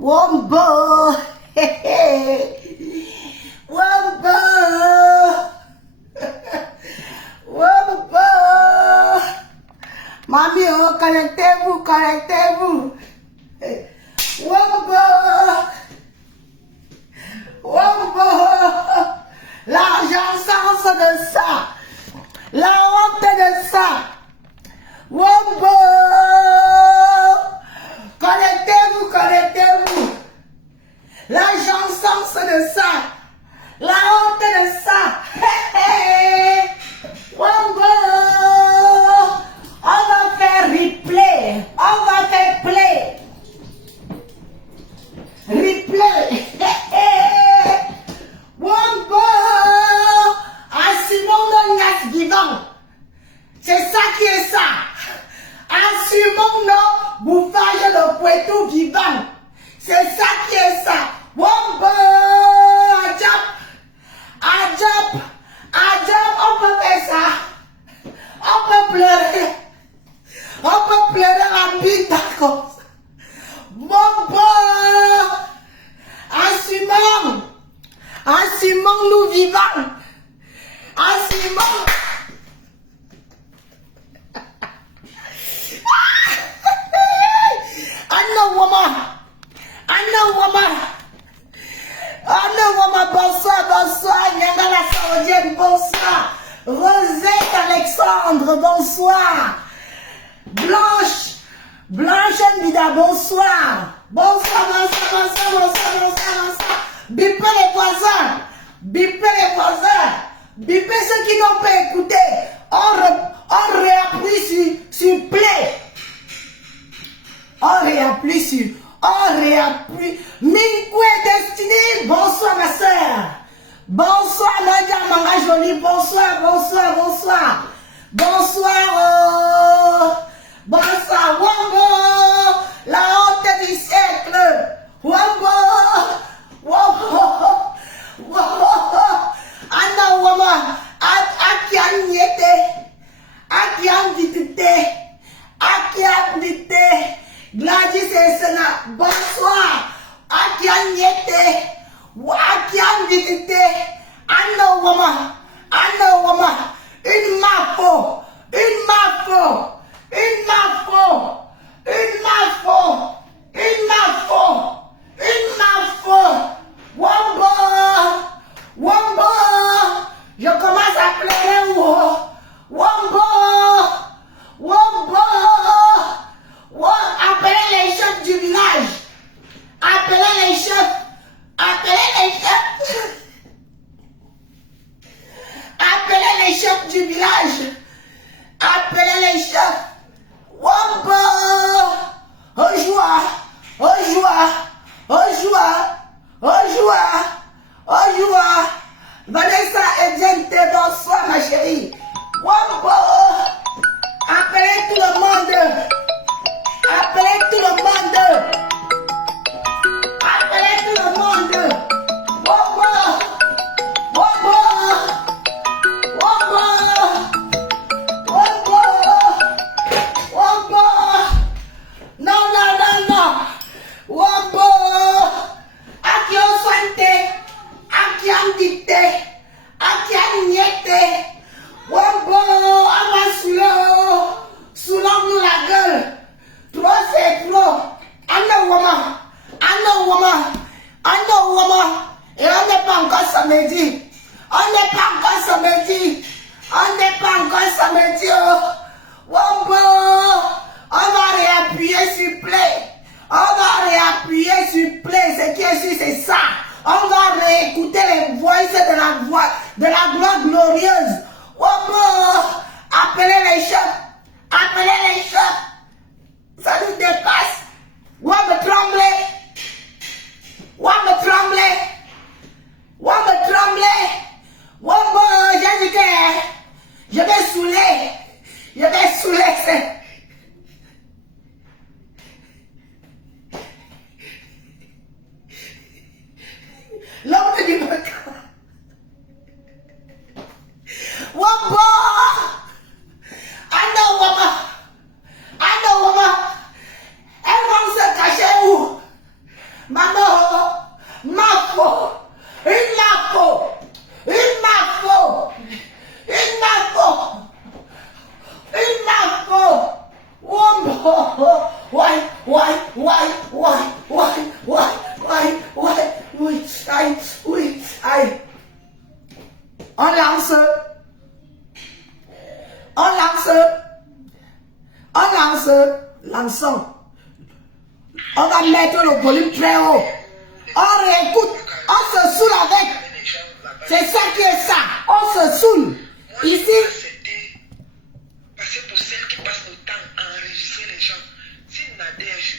Wombo, Wombo, Wombo. Mami, oh, connectez-vous, connectez-vous. Wombo, Wombo. L'argent sens de ça. La honte de ça. Wombo. Connectez-vous, connectez-vous. L'argent sens de ça. La honte de ça. Wombo. On va faire replay. On va faire play. Replay. Wombo. Assumons notre vivant. C'est ça qui est ça. Assumons nos bouffages de poitou vivant. C'est ça qui est ça. Wombo. Adjop. Adjop. Adjop. On peut faire ça. On peut pleurer. On peut pleurer rapide d'accord. Wombo. Assumons. Assumons-nous vivants. Assumons. I know woman. Bonsoir, bonsoir. Nyangala Saoudienne, bonsoir. Rosette Alexandre, bonsoir. Blanche Mbida, bonsoir. Bonsoir. Bipez les voisins. Bipez ceux qui n'ont pas écouté. On réappuie sur play. On réappuie. Minkwe Destiny, bonsoir ma soeur. Bonsoir Nadia Manga Jolie, bonsoir. Bonsoir Wombo, la honte du siècle. Wombo. Anna Woma, Akian Yete, Akian Dite, Gladys et Sena, bonsoir. Akian Yete, Akian Dite, Anna Woma, une mafo. Wombo, je commence à pleurer. Wombo, appelez les chefs du village. Appelez les chefs. Appelez les chefs du village. Appelez les chefs. Wombo, au joie. Vanessa Edjente, bonsoir ma chérie. Wombo, appelez tout le monde. Non. Wombo, Akion Swante, Akian Dite, Akian Niete. Wombo, on va soulons-nous la gueule. Trop c'est trop. I know woman. Et on n'est pas encore samedi. Oh. Wombo, on va réappuyer sur play. Ce qui est sûr, c'est ça. On va réécouter les voix de la gloire glorieuse. Wombo, appelez les chefs. Ça nous dépasse. Wombo trembler. Wombo, j'ai dit que je vais saouler. L'homme du Macan. lançons. On va mettre le volume très haut. On réécoute, on se saoule avec. C'est ça qui est ça. On se saoule. Ici. Parce que pour celles qui passent le temps à enregistrer les gens, si Nadège,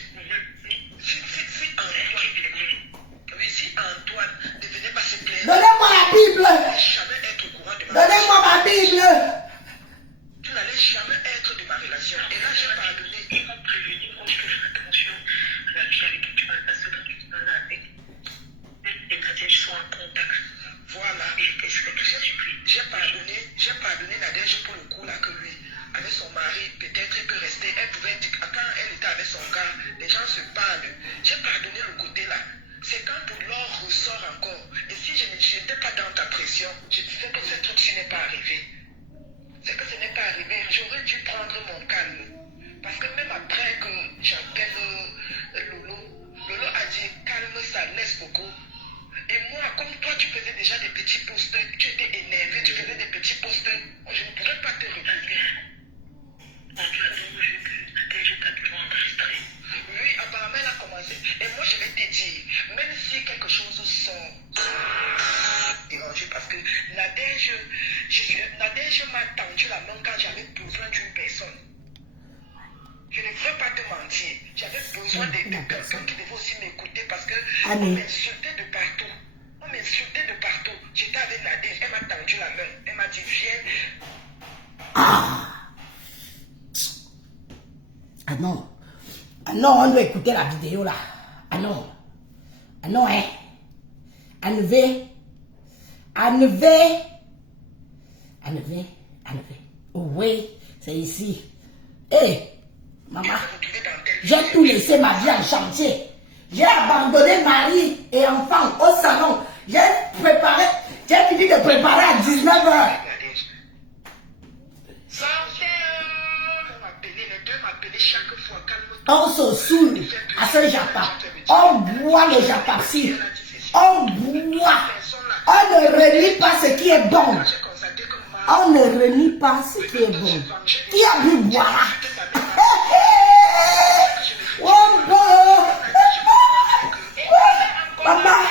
si Antoine ne venait pas se plaindre, donnez-moi la Bible. Jamais être au courant de ma Donnez-moi ma Bible. Tu n'allais jamais être de ma relation. Et là, j'ai pardonné. Pour prévenir attention à la vie avec qui tu vas passer quand tu seras là avec les Nadège sont en contact. Voilà. J'ai pardonné Nadège pour le coup là que lui, avec son mari, peut-être il peut rester. Elle pouvait dire, quand elle était avec son gars, les gens se parlent. J'ai pardonné le côté là. C'est quand l'or ressort encore. Et si je n'étais pas dans ta pression, je disais que ce truc-ci n'est pas arrivé. C'est que ce n'est pas arrivé. J'aurais dû prendre mon calme. Parce que même après que j'appelle Lolo a dit calme, ça laisse beaucoup. Et moi, comme toi, tu faisais déjà des petits posts, tu étais énervé, tu faisais des petits posts, je ne pourrais pas te retrouver. Je t'ai dû enregistrer. Oui, apparemment, elle a commencé. Et moi, je vais te dire, même si quelque chose sort, dérangé parce que Nadège m'a tendu la main quand j'avais besoin d'une personne. Je ne veux pas te mentir. J'avais besoin de quelqu'un qui devait aussi m'écouter parce que on m'insultait de partout. J'étais avec Nadège, elle m'a tendu la main. Elle m'a dit, viens. Ah non. Ah non, on doit écouter la vidéo là. Ah non. Ah non, hein. Enlever. Oui, c'est ici. Hé, maman. J'ai tout laissé ma vie en chantier. J'ai abandonné mari et enfant au salon. J'ai fini de préparer à 19h. On se saoule à ce japa. On boit le japapsi. On boit. On ne renie pas ce qui est bon. On ne renie pas ce qui est bon. Qui a bu boire? Maman.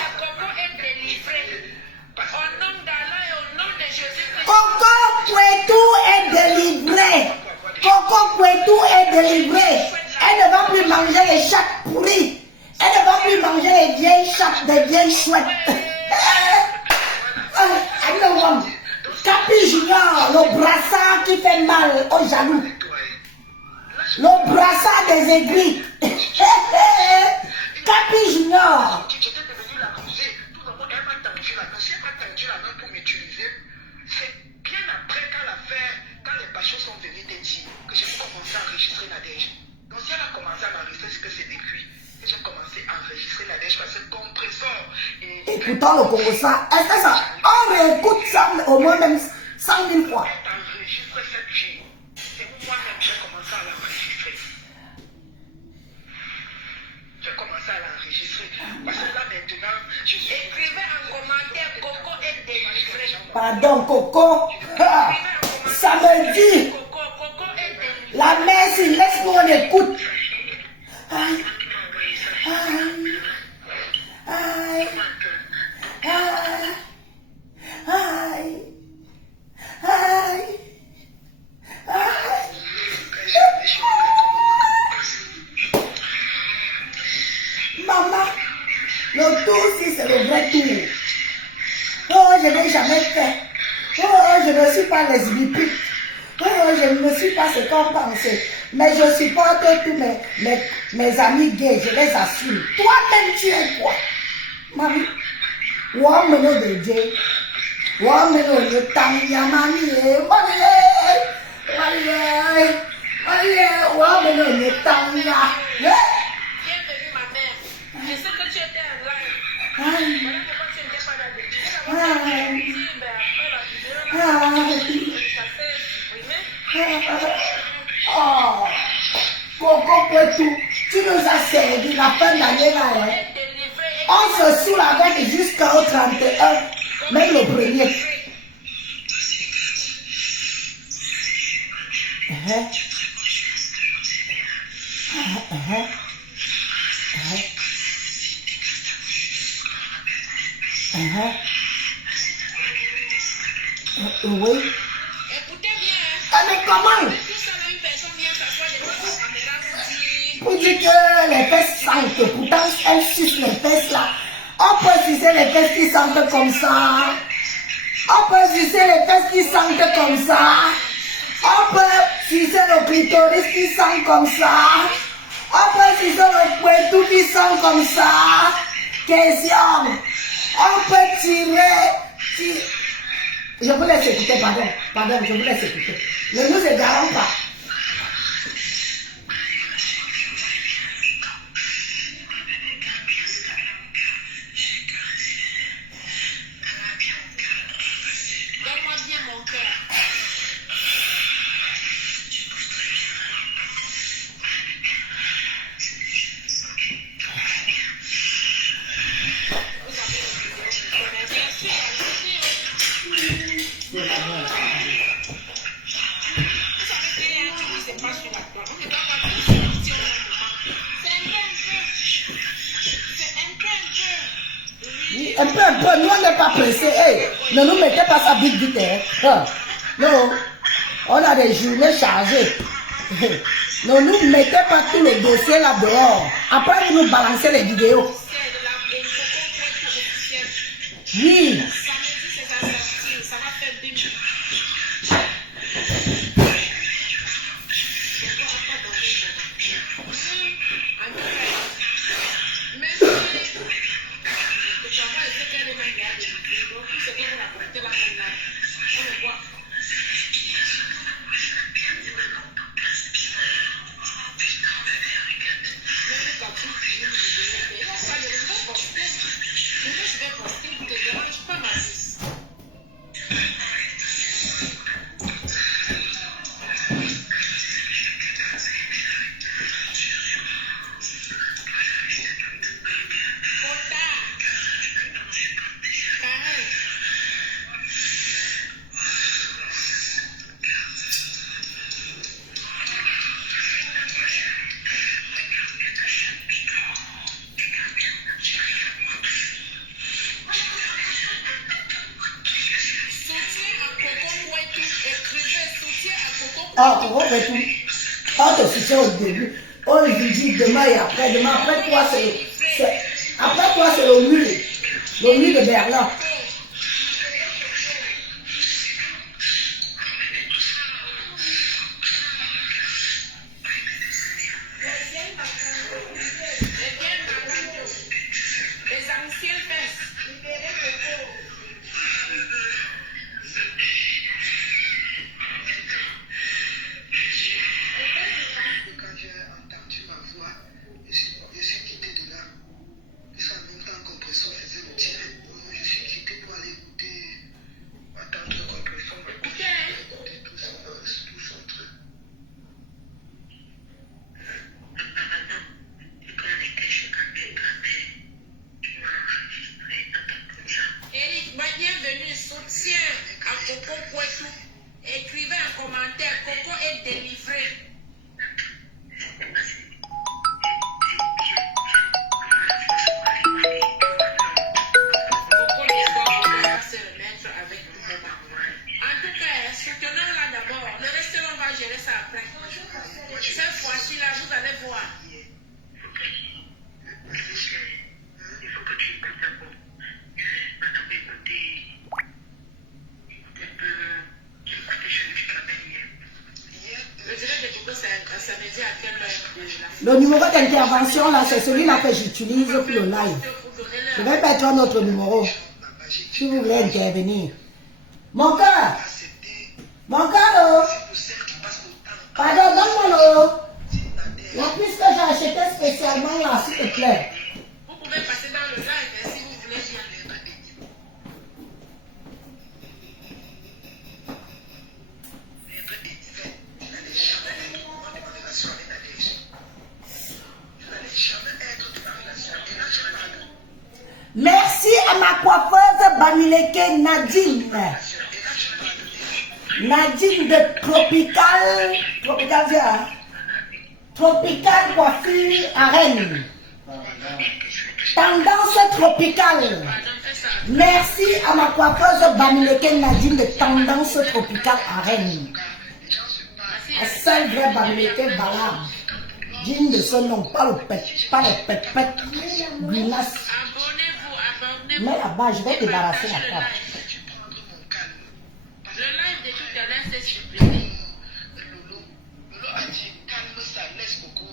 Coco Kwetu est délivré. Elle ne va plus manger les chattes pourries. Elle ne va plus manger les vieilles chattes, des vieilles chouettes. I know one. Capi Junior, le brassard qui fait mal aux jaloux. Le brassard des aigris. Capi Junior. Sont venus te dire que j'ai commencé à enregistrer Nadège. Donc si elle a commencé à enregistrer ce que c'est écrit, j'ai commencé à enregistrer Nadège parce que compresseur et écoutant le Congo ça, est-ce que ça, on réécoute ça au moins même 100 000 fois. Elle enregistre cette fille. C'est moi-même j'ai commencé à l'enregistrer. J'ai commencé à l'enregistrer. Parce que là maintenant, je suis... Écrivez en commentaire Coco est délivré. Pardon Coco. Ça me dit, la merci, laisse-nous on écoute. Aïe, aïe, aïe, aïe, aïe, aïe, aïe. Maman, le tour si c'est le vrai tour. Oh, je n'ai jamais fait. Oh, je ne suis pas lesbienne. Oh, je ne suis pas ce qu'on pensait. Mais je supporte tous mes amis gays, je les assume. Toi-même, tu es quoi? Maman, wameno de Dieu. Wameno de Tanya, mami. Wameno de Tanya. Bienvenue, ma mère. Je sais que tu étais en live. Oh, Coco Kwetu, tu nous as servi la fin de l'année là. Hein? On se saoule avec jusqu'au 31, même le premier. Oui. Écoutez bien. Ah, mais comment? Tout ça, là, une personne vient s'asseoir devant la caméra pour dire que les fesses sentent, pourtant elles sucent les fesses là. On peut sucer les fesses qui sentent comme ça. On peut sucer les fesses qui sentent comme ça. On peut sucer le clitoris qui sent comme ça. On peut sucer le poitou qui sent comme ça. Question. On peut tirer. Je vous laisse écouter, pardon, je vous laisse écouter. Ne nous égarons pas. Donne-moi bien mon cœur. Un peu, nous on n'est pas pressé. Hey, ne nous mettez pas ça vite, vite. Hein. Non, on a des journées chargées. Ne nous mettez pas tous les dossiers là dehors. Après, vous nous balancez les vidéos. Oui. Ah, tu vois, tout. On te soutient au début. On lui dit demain et après. Demain, après toi, c'est le mur. Le mur de Berlin. Écrivez un commentaire, Coco est délivré. Coco va se remettre avec nous. En tout cas, soutenons-la d'abord. Le reste, on va gérer ça après. Cette fois-ci, là, vous allez voir. Il faut que tu écoutes d'abord. Maintenant, écoutez un peu. Le numéro d'intervention là, c'est celui-là que j'utilise pour le live. Je vais mettre un autre numéro si vous voulez intervenir. Mon cœur, oh. Pardon, donne-moi l'eau. La puce que j'ai achetée spécialement là, s'il te plaît. Vous pouvez passer dans le live si vous voulez bien. Merci à ma coiffeuse Bamileke Nadine. Nadine de Tropical. Tropical coiffure à Rennes. Tendance tropicale. Merci à ma coiffeuse Bamileke Nadine de Tendance tropicale à Rennes. La seule vraie Bamileke Bala. Digne de son nom, pas le pet, pas les pet, grimace. Mais là-bas, je vais débarrasser la table. Le live de tout à l'heure s'est supprimé. Lolo a dit calme ça, laisse beaucoup.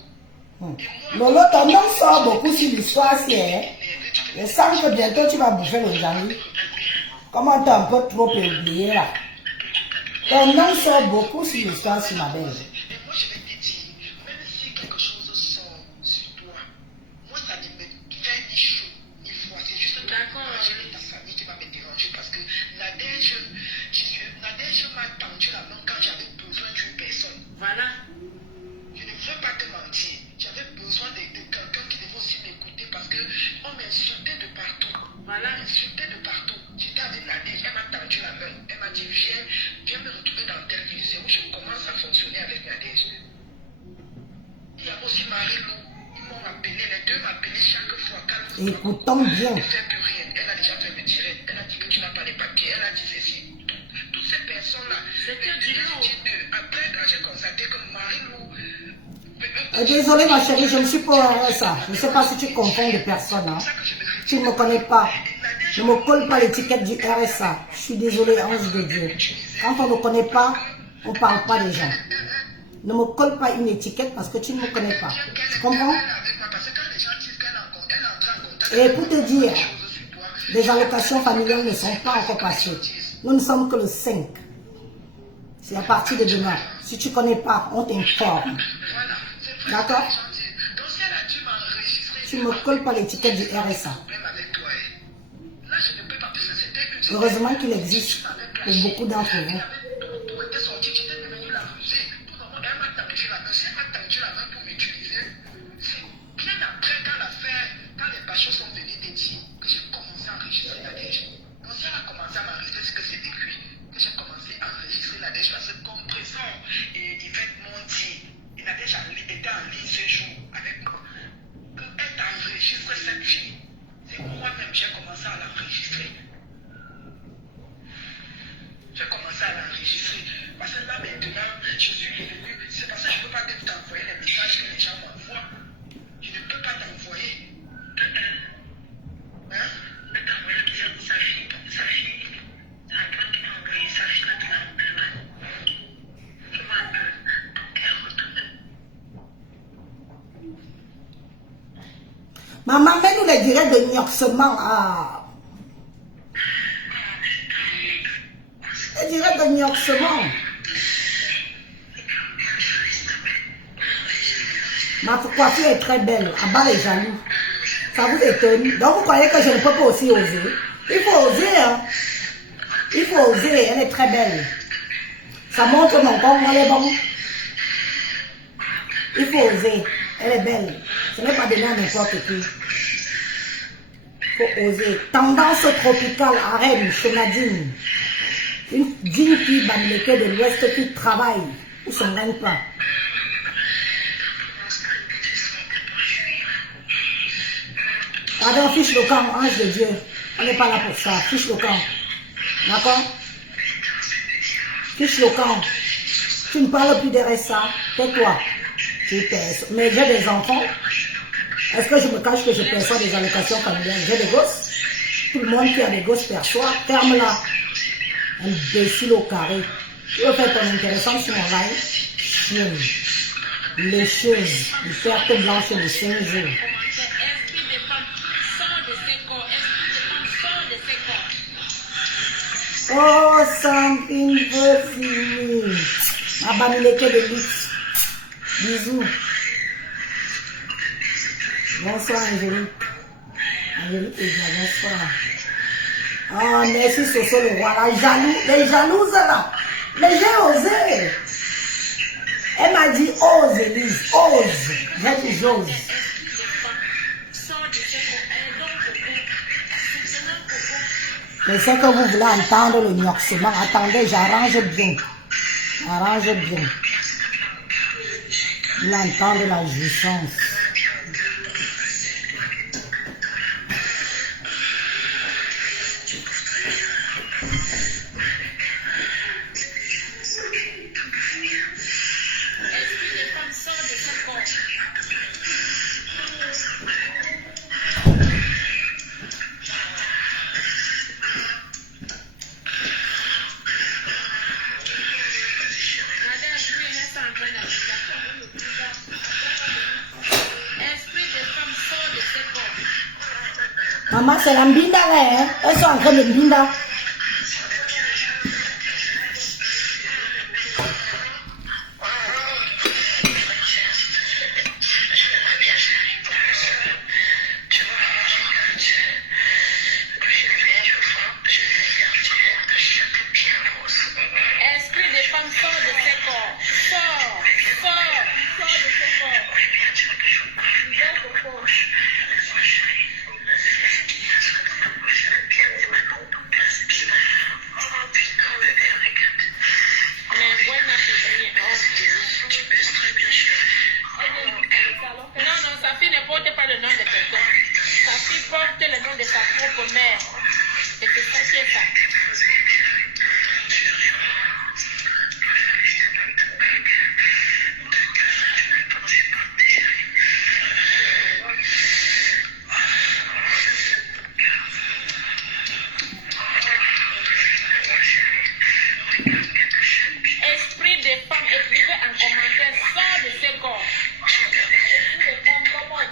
Lolo, ton nom sort beaucoup sur l'histoire, c'est. Je sens que bientôt tu vas bouffer le jambon. Comment t'as un peu trop oublié là? Ton nom sort beaucoup sur l'histoire, sur ma belle. Et moi je vais te dire, même si quelque chose sort sur toi, moi ça ne me fait ni chaud ni froid. C'est juste que ta famille qui va me déranger parce que Nadège m'a tendu la main quand j'avais besoin d'une personne. Voilà. Je ne veux pas te mentir. J'avais besoin de quelqu'un qui devait aussi m'écouter parce qu'on m'insultait de partout. Voilà. On m'insultait de partout. J'étais avec Nadège, elle m'a tendu la main. Elle m'a dit, viens me retrouver dans telle ville. C'est où je commence à fonctionner avec Nadège. Il y a aussi Marie-Lou. Ils m'ont appelé, les deux m'appelaient chaque fois. Écoutons bien. Elle ne fait plus rien. Elle a déjà fait me tirer. Elle a dit que tu n'as pas les papiers. Elle a dit ceci. Toutes ces personnes-là. Après, quand j'ai constaté que Marie-Lou. Désolée ma chérie, je ne suis pas ça. Je ne sais pas si tu confonds de personnes. Hein. Tu ne me connais pas. Ne me colle pas l'étiquette du RSA. Je suis désolée, ange de Dieu. Quand on ne connaît pas, on ne parle pas des gens. Ne me colle pas une étiquette parce que tu ne me connais pas. Tu comprends? Et pour te dire, les allocations familiales ne sont pas encore passées. Nous ne sommes que le 5. C'est à partir de demain. Si tu ne connais pas, on t'informe. D'accord? Tu ne me colles pas l'étiquette du RSA. Heureusement qu'il existe pour beaucoup d'entre vous. Maman, mets-nous les directs de gnoxement. Ah. Les directs de gnoxement. Ma coiffure est très belle. À bas les jaloux. Ça vous étonne. Donc vous croyez que je ne peux pas aussi oser? Il faut oser. Hein. Il faut oser. Elle est très belle. Ça montre mon corps. Elle est bon. Il faut oser. Elle est belle. Ce n'est pas donné à n'importe qui. Il faut oser. Tendance tropicale à Rennes, chez Nadine. Une digne fille Bamileke de l'Ouest qui travaille. Ou son gagne pas. Pardon, fiche le camp, ange de Dieu. On n'est pas là pour ça. Fiche le camp. D'accord? Fiche le camp. Tu ne parles plus de RSA. Tais-toi. Mais j'ai des enfants. Est-ce que je me cache que je perçois des allocations familiales? J'ai des gosses. Tout le monde qui a des gosses perçoit. Ferme-la. Imbécile au carré. Tu veux faire ton intéressant sur mon live? Chienne. Lécheuse. De perte blanche de 5 jours. Oh, something possible. Ma Bamileke de luxe. Bisous. Bonsoir Angélique. Angélique est bien, bonsoir. Oh, merci Soso le roi. La jaloux, les jalouses là. Mais j'ai osé. Elle m'a dit ose Elise, ose. J'ai dit j'ose. Je sais que vous voulez entendre le gnoxement. Attendez, j'arrange bien. Arrange bien. Il entend de la jouissance. Maman, c'est la mbinda là, hein? Elles sont en train de mbinda. Esprit des femmes, sort de ces corps. Sors de ces corps. Libère ton corps. Non, sa fille ne porte pas le nom de quelqu'un. Sa fille porte le nom de sa propre mère. Et c'est ça qui est ça. Esprit des femmes, écrivez en commentaire, sort de ces corps. Esprit des femmes, comment?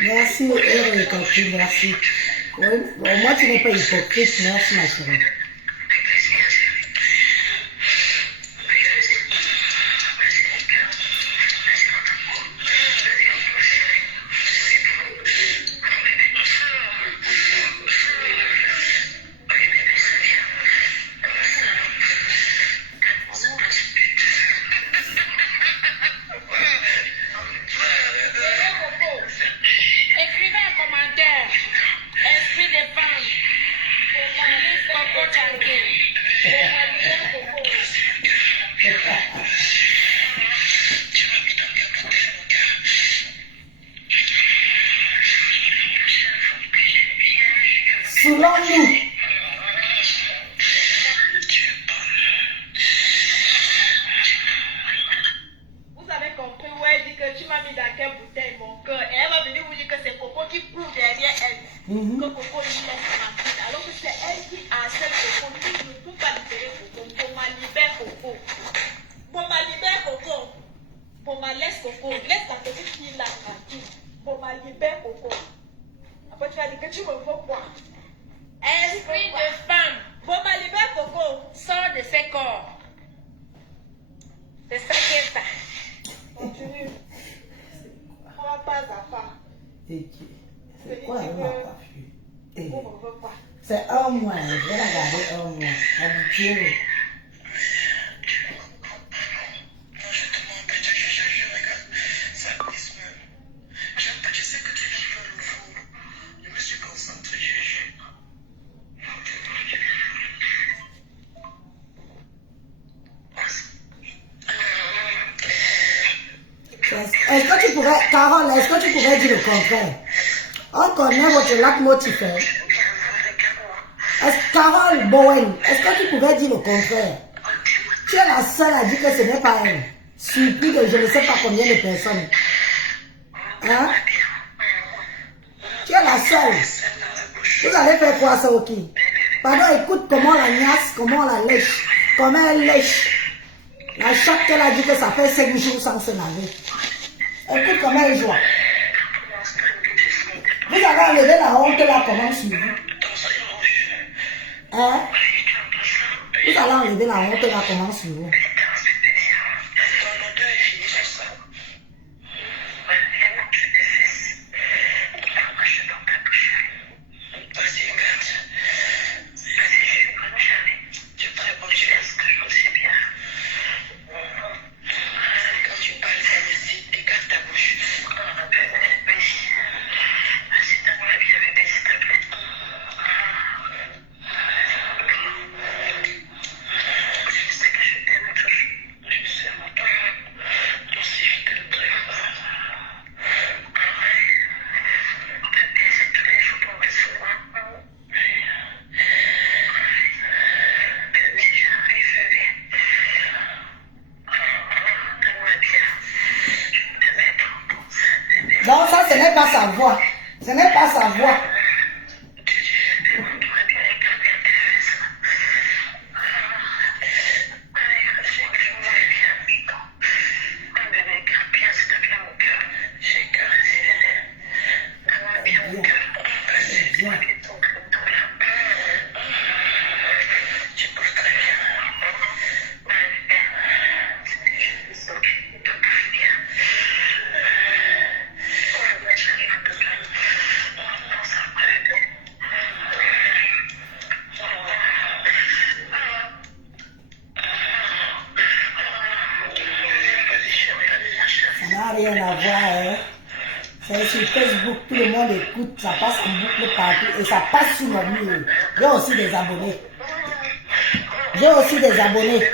Merci, Erika, merci. Oui, au moins tu n'es pas hypocrite, merci ma chérie. Écrivez en commentaire, esprit des femmes, Coco Chankin. Soulons-nous. Vous avez compris où elle dit que tu m'as mis dans quelle bouteille mon cœur. Et elle va venir vous dire que c'est Coco qui prouve derrière elle. Que Coco lui laisse ma fille. Alors que c'est elle qui harcèle Coco. Lui, je ne peux pas libérer Coco. Pour ma libère Coco. Pour ma libère Coco. Pour ma laisse Coco. Laisse ta petite fille là tranquille. Pour ma libère Coco. Après tu vas dire que tu me veux quoi? Esprit de femme. Pour ma libère Coco. Sors de ses corps. C'est ça qui est ça. Continue. Pas à pas. C'est quoi elle m'a pas vu? On ne veut pas. C'est un mois, je vais la garder un mois. Habitué. Est-ce que tu pourrais, Carole, est-ce que tu pourrais dire le contraire? On connaît votre leitmotiv. Carole Bowen, est-ce que tu pourrais dire le contraire? Tu es la seule à dire que ce n'est pas elle. Surpris de je ne sais pas combien de personnes. Hein? Tu es la seule. Vous allez faire quoi ça, ok? Pardon, écoute comment la niasse, comment la lèche. Comment elle lèche. La chatte qu'elle a dit que ça fait 5 jours sans se laver. Écoute comment elle joue. Vous avez enlevé la honte là, comment sur vous? Hein? Vous allez enlever la honte là, comment sur vous? n'est pas sa voix. Ce n'est pas sa voix. Rien à voir, hein. C'est sur Facebook, tout le monde écoute, ça passe en boucle partout et ça passe sur mon mur. J'ai aussi des abonnés. J'ai aussi des abonnés.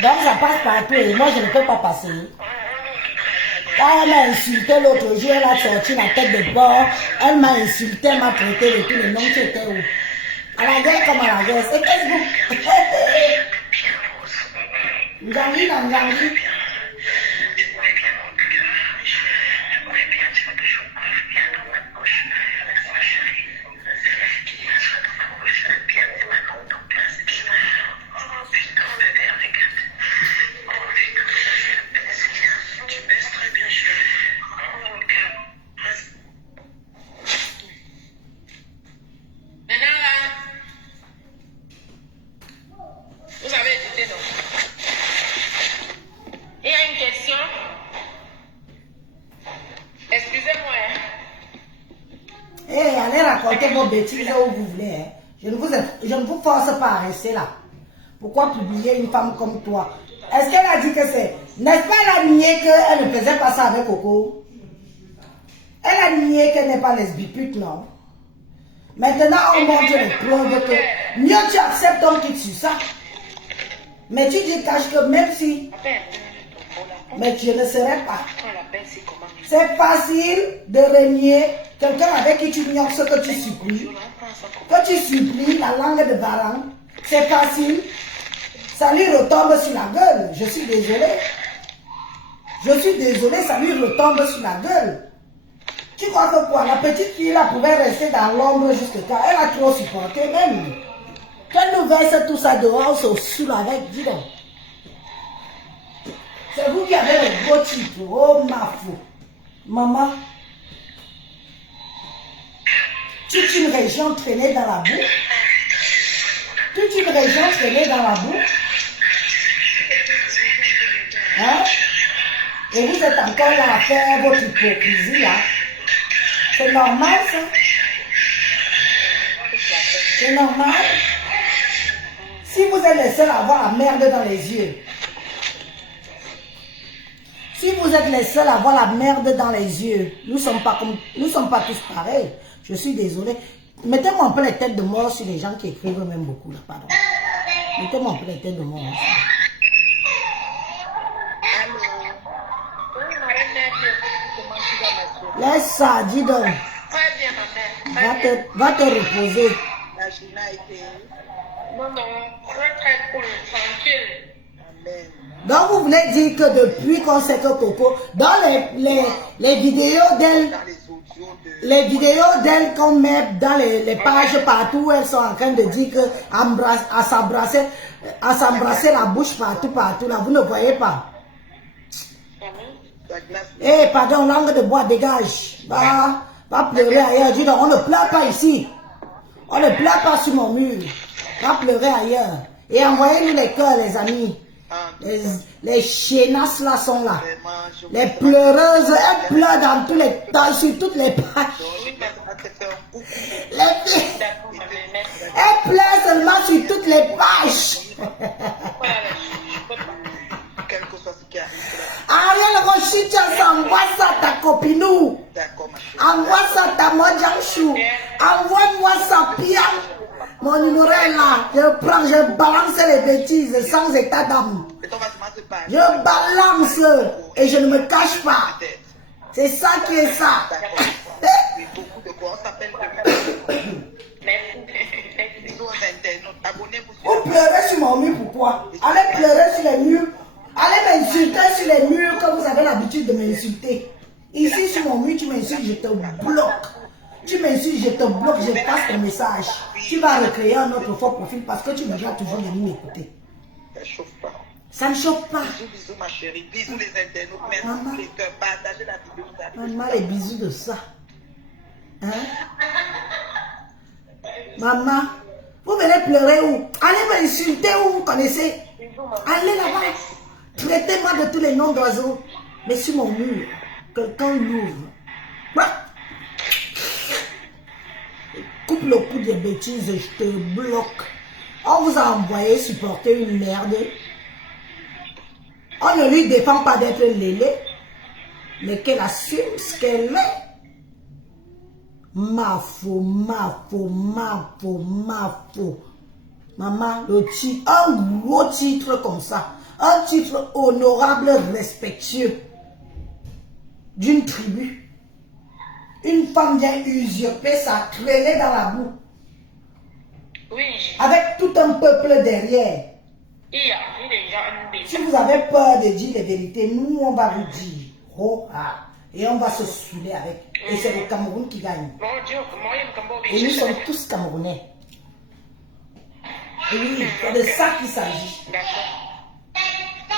Donc ça passe partout et moi je ne peux pas passer. Quand elle m'a insulté l'autre jour, elle a sorti la tête de porc, elle m'a insulté, elle m'a traité de tous les noms qui étaient où. À la guerre comme à la guerre, c'est Facebook. Ngangi, Ngangi. Bêtises où vous voulez, hein. Je ne vous force pas à rester là. Pourquoi publier une femme comme toi? Est-ce qu'elle a dit que c'est... N'est-ce pas elle a nié qu'elle ne faisait pas ça avec Coco? Elle a nié qu'elle n'est pas lesbipute, non? Maintenant, on montre les preuves que... Mieux tu acceptes ton kit sur ça. Mais tu dis cache que même si... Mais tu ne serais pas. C'est facile de renier quelqu'un avec qui tu ignores ce que tu supplies. Que tu supplies la langue de Varang, c'est facile. Ça lui retombe sur la gueule. Je suis désolé. Je suis désolé, ça lui retombe sur la gueule. Tu crois que quoi? La petite fille là pouvait rester dans l'ombre jusqu'à quand? Elle a trop supporté même. Qu'elle nous verse tout ça dehors, au sous avec, dis donc. C'est vous qui avez le beau titre. Oh ma fou. Maman. Toute une région traînée dans la boue. Toute une région traînée dans la boue. Hein? Et vous êtes encore là à faire votre hypocrisie là. C'est normal ça? C'est normal? Si vous êtes les seuls à avoir la merde dans les yeux. Si vous êtes les seuls à avoir la merde dans les yeux, nous ne sommes pas tous pareils. Je suis désolée. Mettez-moi un peu les têtes de mort sur les gens qui écrivent même beaucoup là, pardon. Mettez-moi un peu les têtes de mort aussi. Laisse ça, dis donc. Va te reposer. Donc vous voulez dire que depuis qu'on sait que Coco, dans les vidéos d'elle qu'on met dans les pages partout, elles sont en train de dire que à s'embrasser la bouche partout là, vous ne voyez pas. Eh, pardon, langue de bois, dégage. Va pleurer ailleurs. Dis donc, on ne pleure pas ici. On ne pleure pas sur mon mur. Va pleurer ailleurs. Et envoyez-nous les cœurs, les amis. Les chienasses là sont là. Les pleureuses, elles pleurent sur toutes les pages. Elles pleurent seulement sur toutes les pages. Ariel Rochicha, envoie ça à ta copinou. Envoie ça à ta Mojangshu. Envoie-moi ça, Pia. Mon numéro est là. Je balance les bêtises sans état d'âme. Je balance et je ne me cache pas. C'est ça qui est ça. Vous pleurez sur mon mur, pourquoi? Allez pleurer sur les murs. Allez m'insulter sur les murs comme vous avez l'habitude de m'insulter. Ici, sur mon mur, tu m'insultes, je te bloque. Tu m'insultes, je te bloque, je passe ton message. Tu vas recréer un autre faux profil parce que tu me dois toujours venir m'écouter. Ça chauffe pas. Ça ne chauffe pas. Bisous, bisous, ma chérie. Bisous, les internautes. Merci pour les cœurs. Partagez la vidéo. Maman, les bisous de ça. Hein? Maman, vous venez pleurer où? Allez m'insulter où vous connaissez? Allez là-bas. Traitez-moi de tous les noms d'oiseaux. Mais sur mon mur, quelqu'un l'ouvre. Quoi? Coupe le coup des bêtises, je te bloque. On vous a envoyé supporter une merde. On ne lui défend pas d'être lélé, mais qu'elle assume ce qu'elle est. Ma faux. Maman, le titre, un gros titre comme ça, un titre honorable, respectueux d'une tribu. Une femme vient usurper sa traînée dans la boue. Oui. Avec tout un peuple derrière. Si vous avez peur de dire les vérités, nous on va vous dire. Oh, ah. Et on va se saouler avec. Et c'est le Cameroun qui gagne. Et nous sommes tous Camerounais. Et oui, c'est de ça qu'il s'agit.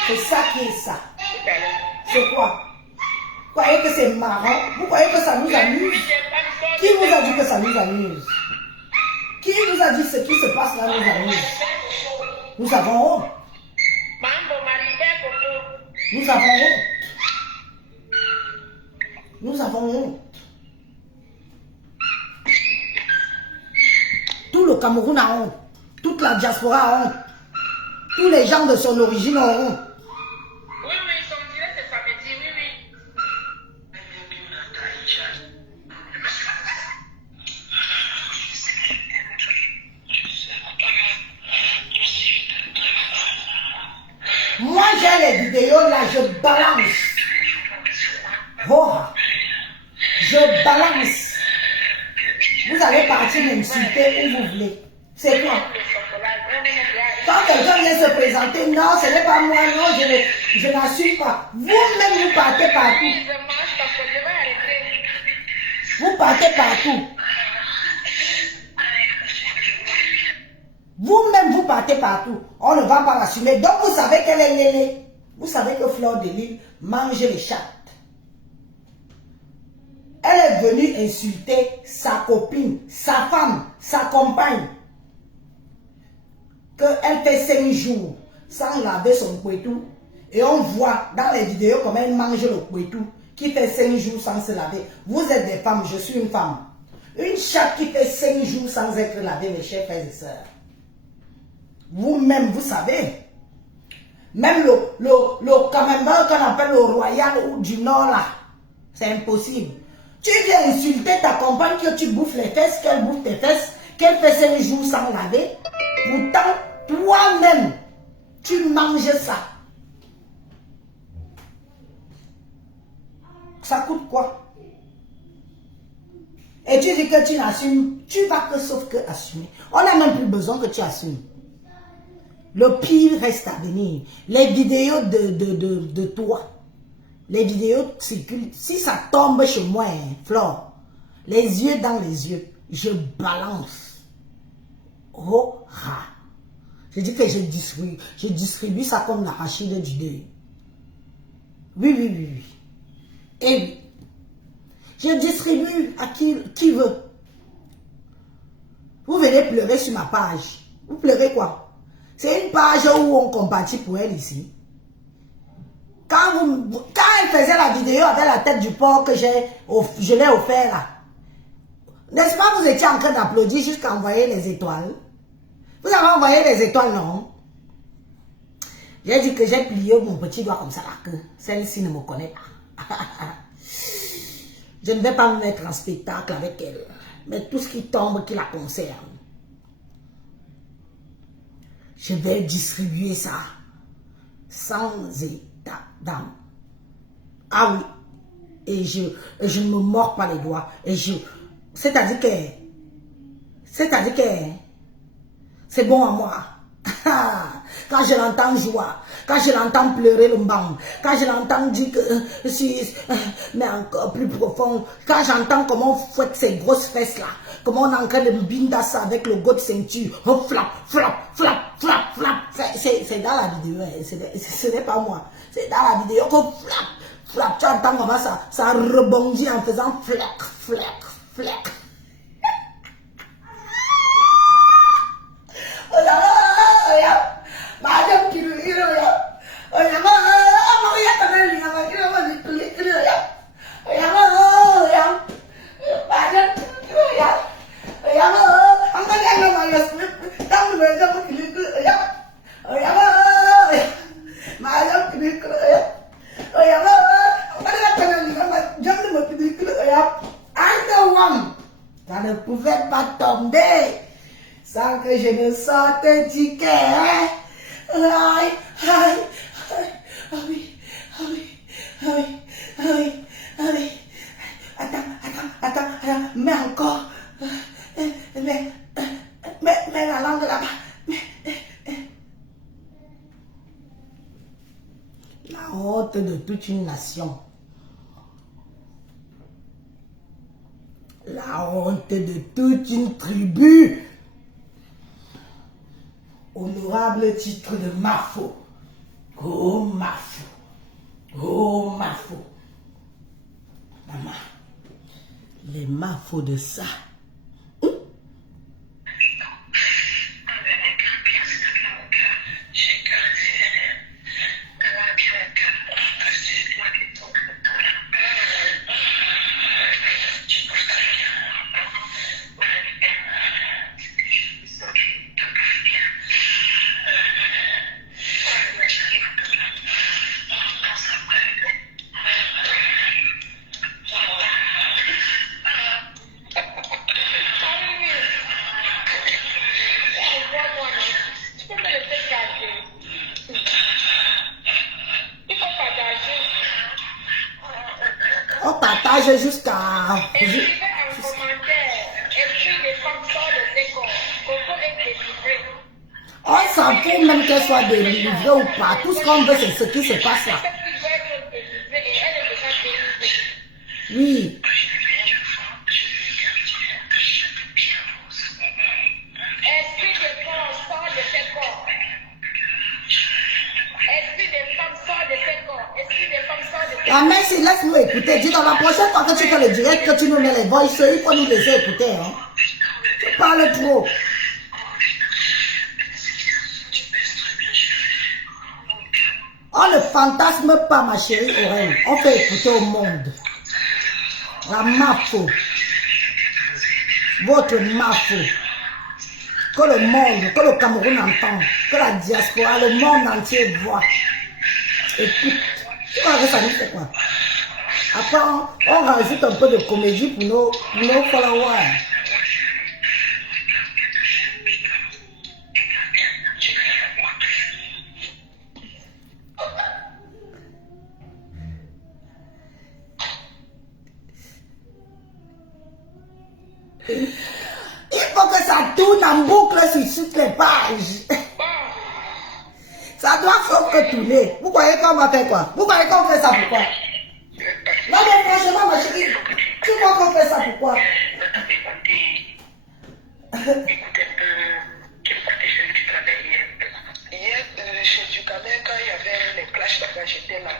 C'est ça qui est ça. C'est quoi? Vous croyez que c'est marrant? Vous croyez que ça nous amuse? Qui vous a dit que ça nous amuse? Qui nous a dit ce qui se passe là nous amuse? Nous avons honte. Nous avons honte. Nous avons honte. Tout le Cameroun a honte. Toute la diaspora a honte. Tous les gens de son origine ont honte. Oui, son direct c'est samedi, oui. Moi j'ai les vidéos là, je balance. Oh, je balance. Vous allez partir m'insulter où vous voulez. C'est quoi? Quand quelqu'un vient se présenter, non, ce n'est pas moi, non, je n'assume pas. Vous-même, vous partez partout. Vous partez partout. Vous-même, vous partez partout. On ne va pas l'assumer. Donc, vous savez qu'elle est lélé. Vous savez que Fleur de Lille mange les chattes. Elle est venue insulter sa copine, sa femme, sa compagne. Qu'elle fait 5 jours sans laver son couetou. Et on voit dans les vidéos comment elle mange le couetou, qui fait 5 jours sans se laver. Vous êtes des femmes, je suis une femme. Une chatte qui fait 5 jours sans être lavée, mes chers frères et sœurs. Vous-même, vous savez. Même le camembert qu'on appelle le royal ou du nord là, c'est impossible. Tu viens insulter ta compagne que tu bouffes les fesses, qu'elle bouffe tes fesses, qu'elle fait 5 jours sans laver. Pourtant, toi-même, tu manges ça. Ça coûte quoi? Et tu dis que tu n'assumes, tu vas que sauf que assumer. On n'a même plus besoin que tu assumes. Le pire reste à venir. Les vidéos de toi, les vidéos circulent. Si ça tombe chez moi, hein, Flore, les yeux dans les yeux, je balance. Oh, ah. Je dis que je distribue ça comme la rachide du deuil. Oui. Et oui. Je distribue à qui veut. Vous venez pleurer sur ma page. Vous pleurez quoi? C'est une page où on compatit pour elle ici. Quand elle faisait la vidéo avec la tête du porc que je l'ai offert là. N'est-ce pas, vous étiez en train d'applaudir jusqu'à envoyer les étoiles? Vous avez envoyé les étoiles, non? J'ai dit que j'ai plié mon petit doigt comme ça là, que celle-ci ne me connaît pas. Je ne vais pas me mettre en spectacle avec elle. Mais tout ce qui tombe, qui la concerne. Je vais distribuer ça sans état d'âme. Ah oui. Et je ne me mords pas les doigts. C'est-à-dire que c'est bon à moi. Quand je l'entends jouer, quand je l'entends pleurer le bang, quand je l'entends dire que si, mais encore plus profond, quand j'entends comment on fouette ces grosses fesses là, comment on est en train de binda ça avec le go de ceinture, oh, flap, flap, flap, flap, flap, c'est dans la vidéo, ce n'est pas moi, c'est dans la vidéo, oh, flap, flap, tu entends comment ça rebondit en faisant flac, flac, flac. Ça ne pouvait pas tomber sans que je ne sorte un ticket. Hein? Aïe, aïe, aïe, ah oui, ah oui, ah oui, ah oui, ah oui. Attends, mais encore. Mais la langue là-bas. La honte de toute une nation. La honte de toute une tribu. Honorable titre de Mafo. Oh Mafo. Oh Mafo. Maman. Les Mafos de ça. On partage jusqu'à... Écrivez en commentaire, est-ce que les femmes sortent de ces corps? Coco est délivrée. On s'en fout même qu'elle soit délivrée ou pas. Tout ce qu'on veut, c'est ce qui se passe là. Elle doit être délivrée et elle est déjà délivrée. Oui. Esprit des corps sort de ces corps. Esprit des femmes sort de ces corps. Esprit des femmes sort de ces corps. La mère, si laisse-nous écouter. Dis dans la prochaine fois que tu fais le direct, que tu nous mets les voices, il faut nous laisser écouter. Hein. Tu parles trop. On ne fantasme pas, ma chérie Oreille. On fait écouter au monde. La Mafo. Votre Mafo. Que le monde, que le Cameroun entend, que la diaspora, le monde entier voit. Écoute. Tu vois que ça nous fait quoi? Après, on rajoute un peu de comédie pour nos followers. Il faut que ça tourne en boucle sur toutes les pages. Ça doit faire que tourner. Vous croyez qu'on va faire quoi? Vous croyez qu'on fait ça pourquoi? Non mais franchement ma chérie, tu crois qu'on fait ça pourquoi? Hier, chez Ducamet, quand il y avait les clashs là-bas, j'étais là.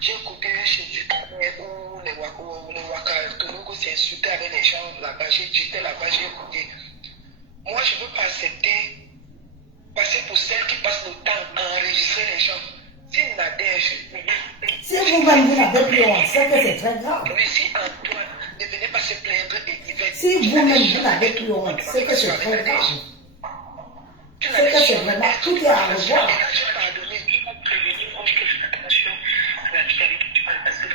J'ai écouté chez Ducamet où les Waka Tonogo s'insultaient avec les gens là-bas. J'étais là-bas, j'ai écouté. Moi, je ne veux pas accepter passer pour celle qui passe le temps à enregistrer les gens. Si Nadège, Si vous-même vous n'avez plus honte, c'est que c'est très grave. mais si Antoine ne venait pas se plaindre et Yvette, Si vous-même vous n'avez plus honte, c'est que c'est très grave. C'est que c'est vraiment tout est à revoir. j'ai pardonné. Tu vas prévenir, franchement, que je fais attention à la fille avec qui tu parles parce que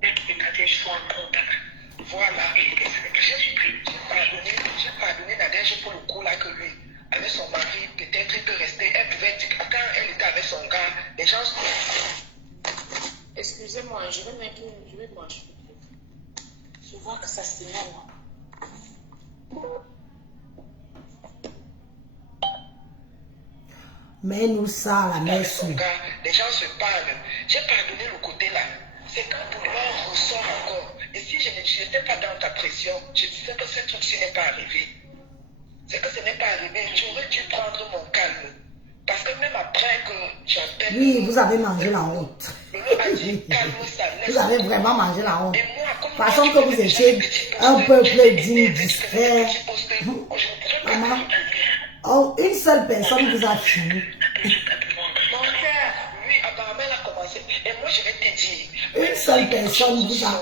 dès que Nadège soit en contact, voilà, et j'ai pardonné Nadège pour le coup là que lui, avec son mari, peut-être il peut rester. Elle pouvait dire que quand elle était avec son gars, les gens. Excusez-moi, je vais manger. Je vois que ça s'énerve. Mets-nous ça à la messe. Les gens se parlent. J'ai pardonné le côté là. C'est quand pour moi on ressort encore. Et si je n'étais pas dans ta pression, je disais que ce truc-ci n'est pas arrivé. C'est que ce n'est pas arrivé. J'aurais dû prendre mon calme. Parce que même après que j'appelle... Oui, vous avez mangé la honte. A dit, calme ça. Vous avez vraiment mangé la honte. Et moi, comme Façon que vous étiez un peuple digne, discret. Maman, oh, une seule personne vous a fini. Mon cœur, oui, apparemment, elle a commencé. Et moi, je vais te dire. Une seule personne vous a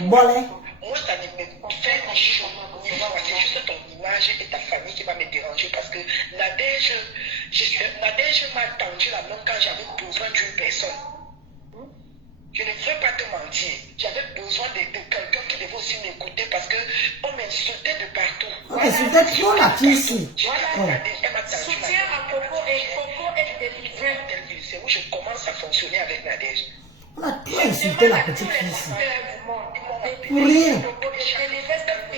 volé. Moi, ça ne me fait un chaud. C'est juste ton image et ta famille qui va me déranger parce que Nadège m'a tendu la main quand j'avais besoin d'une personne. Je ne veux pas te mentir. J'avais besoin de quelqu'un qui devait aussi m'écouter parce qu'on m'insultait de partout. On m'insultait trop la fille ici. Soutien à Coco et Coco est délivré. C'est où je commence à fonctionner avec Nadège. On a trop insulté la petite fille ici. Pour rien.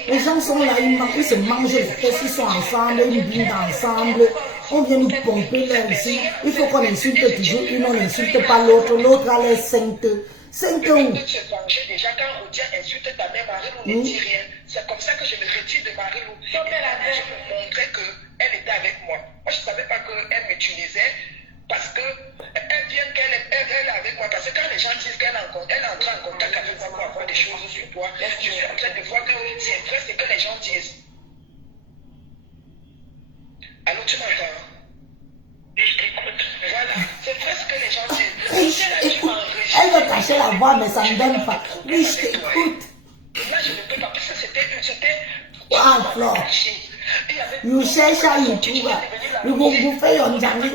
Les gens sont là, ils se mangent les fesses, ils sont ensemble, ils blindent ensemble. On vient nous pomper là ici. Il faut qu'on insulte toujours une, on n'insulte pas l'autre. L'autre a l'air sainte. Sainte où? Déjà quand Rodia insulte ta mère, Marie-Lou ne dit rien. C'est comme ça que je me retire de Marie-Lou. Je me montrais qu'elle était avec moi. Moi, je ne savais pas qu'elle m'utilisait. Parce que elle vient qu'elle est avec moi. Parce que quand les gens disent qu'elle entre en contact avec moi pour avoir des choses sur toi, je suis en train de voir que c'est vrai ce que les gens disent. Allô, tu m'entends? Je t'écoute. Voilà, c'est vrai ce que les gens disent. Écoute, elle veut cacher la voix, mais ça ne donne pas. Oui, je t'écoute. Là, je ne peux pas, parce que c'était... Ah, Flore. You cherche à YouTube. You go bouffer your jangi.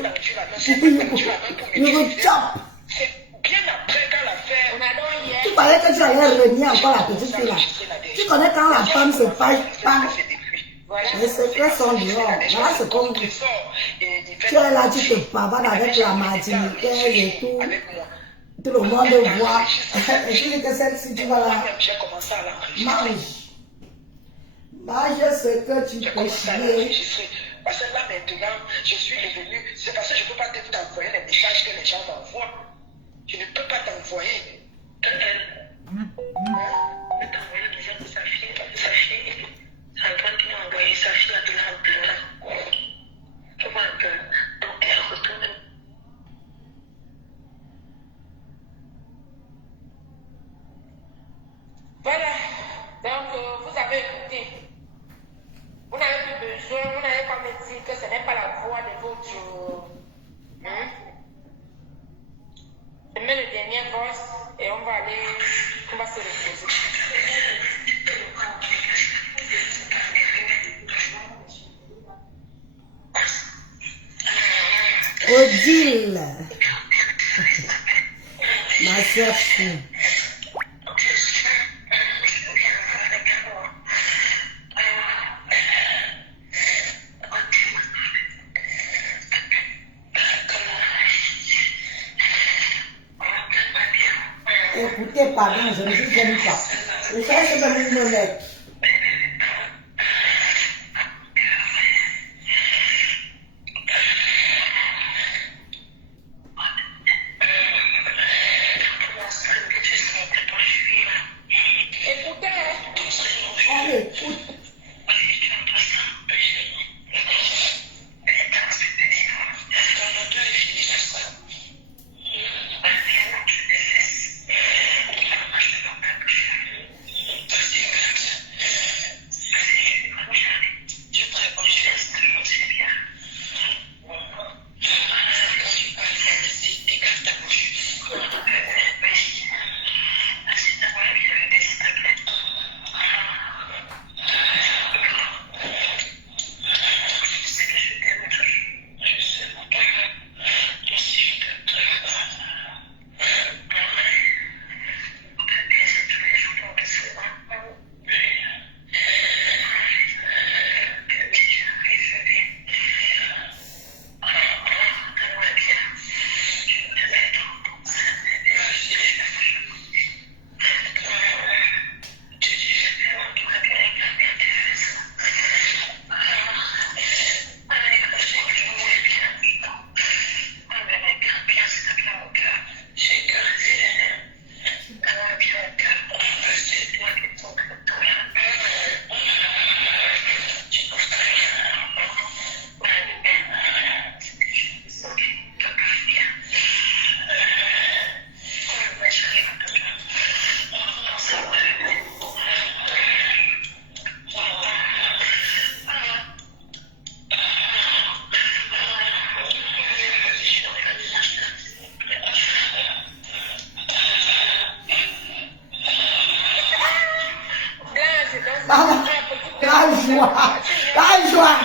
You go chop. Bien après quand l'affaire... Tu parlais que tu allais renier encore la petite fille là. Tu connais quand la femme se passe pas. Les secrets sont dehors. Voilà ce qu'on dit. Tu es là, tu te pavanes avec la martiniquaise et tout. Tout le monde voit. Et tu dis que celle-ci, tu vas là. Mange. Mange ce que tu peux chier. Parce que là maintenant, je suis revenu. C'est parce que je ne peux pas t'envoyer les messages que les gens m'envoient. Je ne peux pas t'envoyer. Je peux t'envoyer le message de sa fille. Sa fille, c'est Antoine qui m'a envoyé sa fille à Blanc. Tu vois un peu. Donc elle retourne. Voilà. Donc, vous avez écouté. Vous n'avez plus besoin, vous n'avez pas me dire que ce n'est pas la voix de votre... Je mets le dernier voice et on va se reposer. Odile. Ma soeur fille. Écoutez, pardon, je ne vous aime pas. Je cherche même une lettre. Allez, écoute.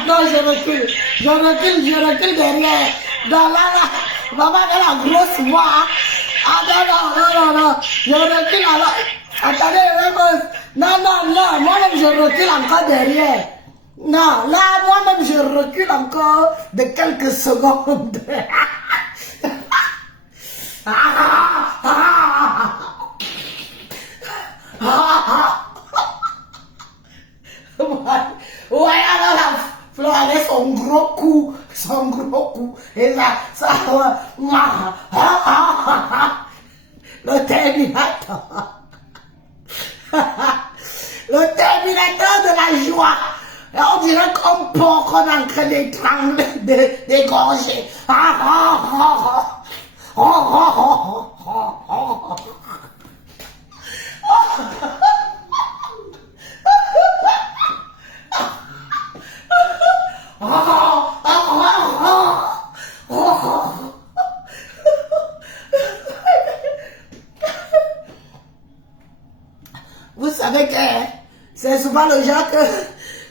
Non, je recule. Je recule derrière. Non, là, maman, elle a la grosse voix. Hein. Ah non. Je recule alors. Attendez, non, moi-même je recule encore derrière. Non, là, moi-même je recule encore de quelques secondes. Ouais, alors la Flo avec son gros coup. Et ça, le Terminator. Le Terminator de la joie. Et on dirait comme porc qu'on est en train d'étrangler, d'égorger. Vous savez que c'est souvent le genre que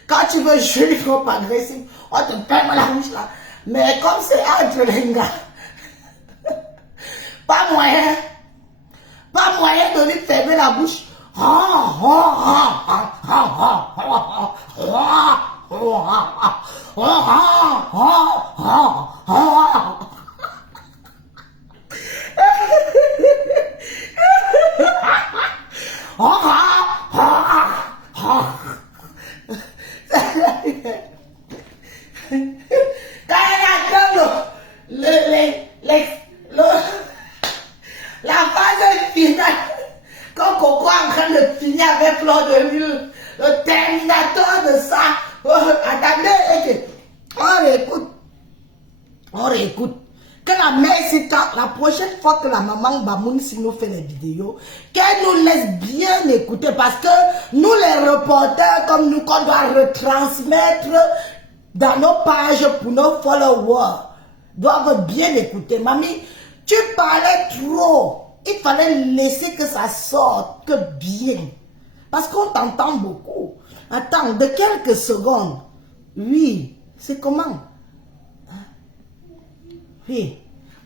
quand tu veux jouer, il faut pas agressif. On te ferme la bouche là. Mais comme c'est entre les gars, pas moyen de lui fermer la bouche. La phase finale, quand Coco est en train de finir avec Fleur de Lune, le terminateur de ça, attendez, on réécoute. Que la mère, c'est la prochaine fois que la maman Bamoun si nous fait les vidéos, qu'elle nous laisse bien écouter parce que nous les reporters comme nous qu'on doit retransmettre dans nos pages pour nos followers doivent bien écouter. Mamie, tu parlais trop. Il fallait laisser que ça sorte, que bien. Parce qu'on t'entend beaucoup. Attends, de quelques secondes. Oui, c'est comment? Oui,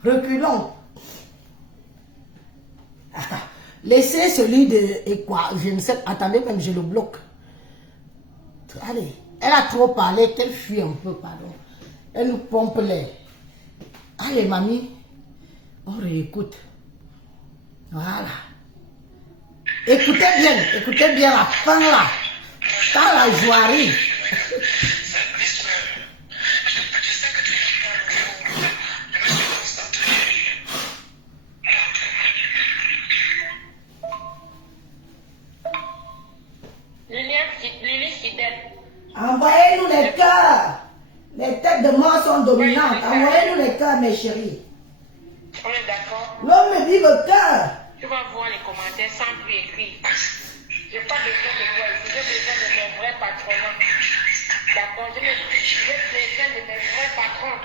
reculons. Laissez celui de... Et quoi? Je ne sais... Attendez, même je le bloque. Allez, elle a trop parlé, qu'elle fuit un peu, pardon. Elle nous pompe l'air. Allez, mamie, on réécoute. Voilà. Écoutez bien la fin là. Quand la joie arrive. Lily fidèle. Envoyez-nous les cœurs. Les têtes de mort sont dominantes. Envoyez-nous les cœurs, mes chéris. On est d'accord. L'homme me dit le cœur. Tu vas voir les commentaires sans plus écrire. J'ai pas besoin de toi ici. J'ai besoin de mon vrai patronat. D'accord. J'ai besoin de mes vrais patrons.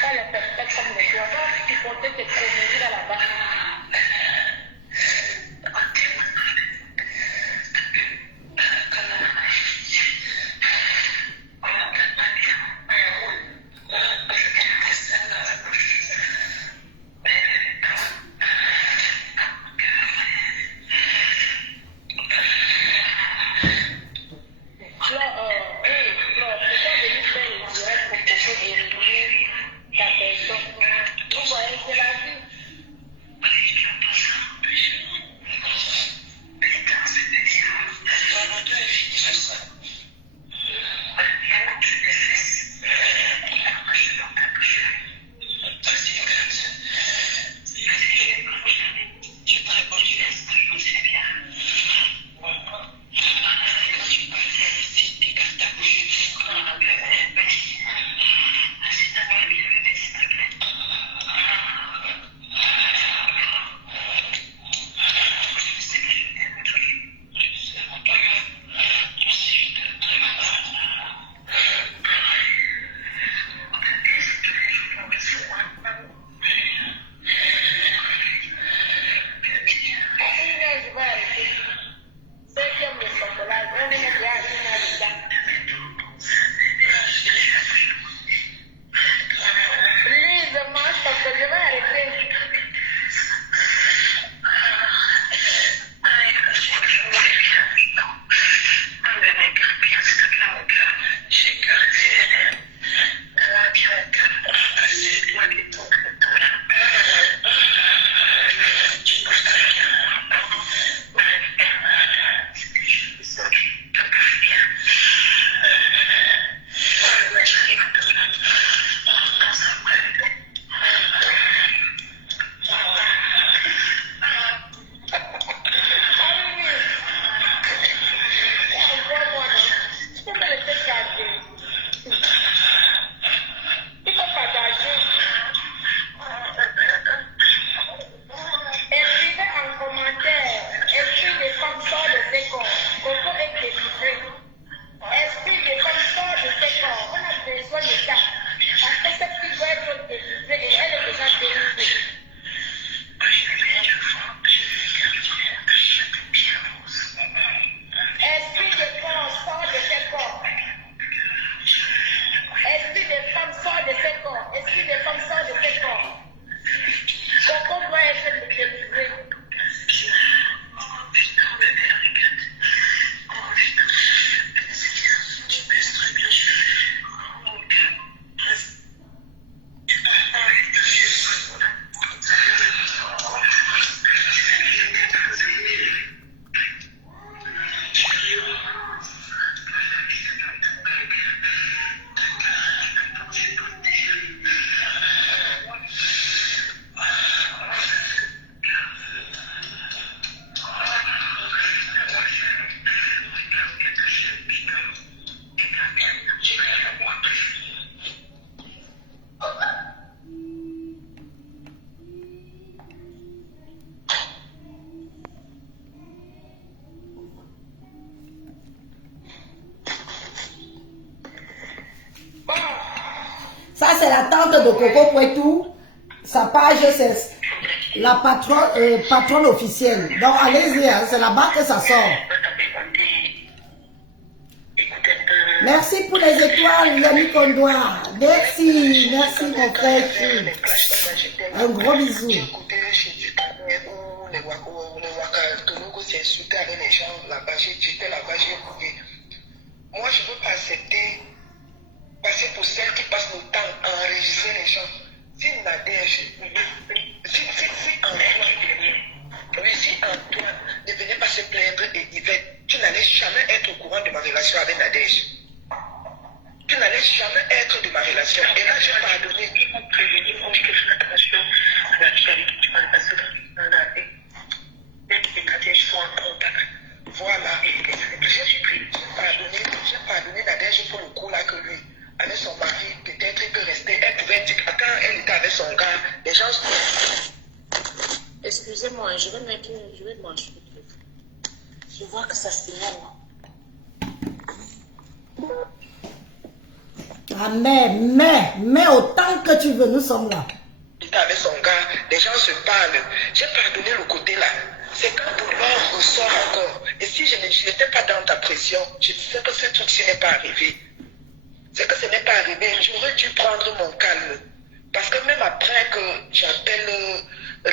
Pas les perfects comme les toi. Donc, tu comptais tes conneries là là-bas. c'est la tante de Coco Poitou. Sa page, c'est la patronne officielle. Donc, allez-y, hein, c'est là-bas que ça sort. Merci pour les étoiles, Yannick Kondoa. Merci, merci mon frère. Un gros bisou. Moi, je ne veux pas accepter passer pour celle qui passe le temps à enregistrer les gens. Si Nadège, si Antoine ne venait pas se plaindre et Yvette, tu n'allais jamais être au courant de ma relation avec Nadège. Tu n'allais jamais être de ma relation. Et là, j'ai pardonné. Ils m'ont prévenu, moi, je fais attention à la fille avec qui tu parles parce que dans la vie, dès que les Nadège sont en contact, voilà. J'ai pardonné Nadège pour le coup là que lui, avec son mari, peut-être il peut rester. Elle pouvait dire, quand elle était avec son gars, les gens. Excusez-moi, je vais manger le truc. Je vois que ça signale. Ah, mais autant que tu veux, nous sommes là. Il était avec son gars, les gens se parlent. J'ai pardonné le côté là. C'est quand l'or ressort encore. Et si je n'étais pas dans ta pression, je sais que ce truc-ci n'est pas arrivé. C'est que ce n'est pas arrivé. J'aurais dû prendre mon calme. Parce que même après que j'appelle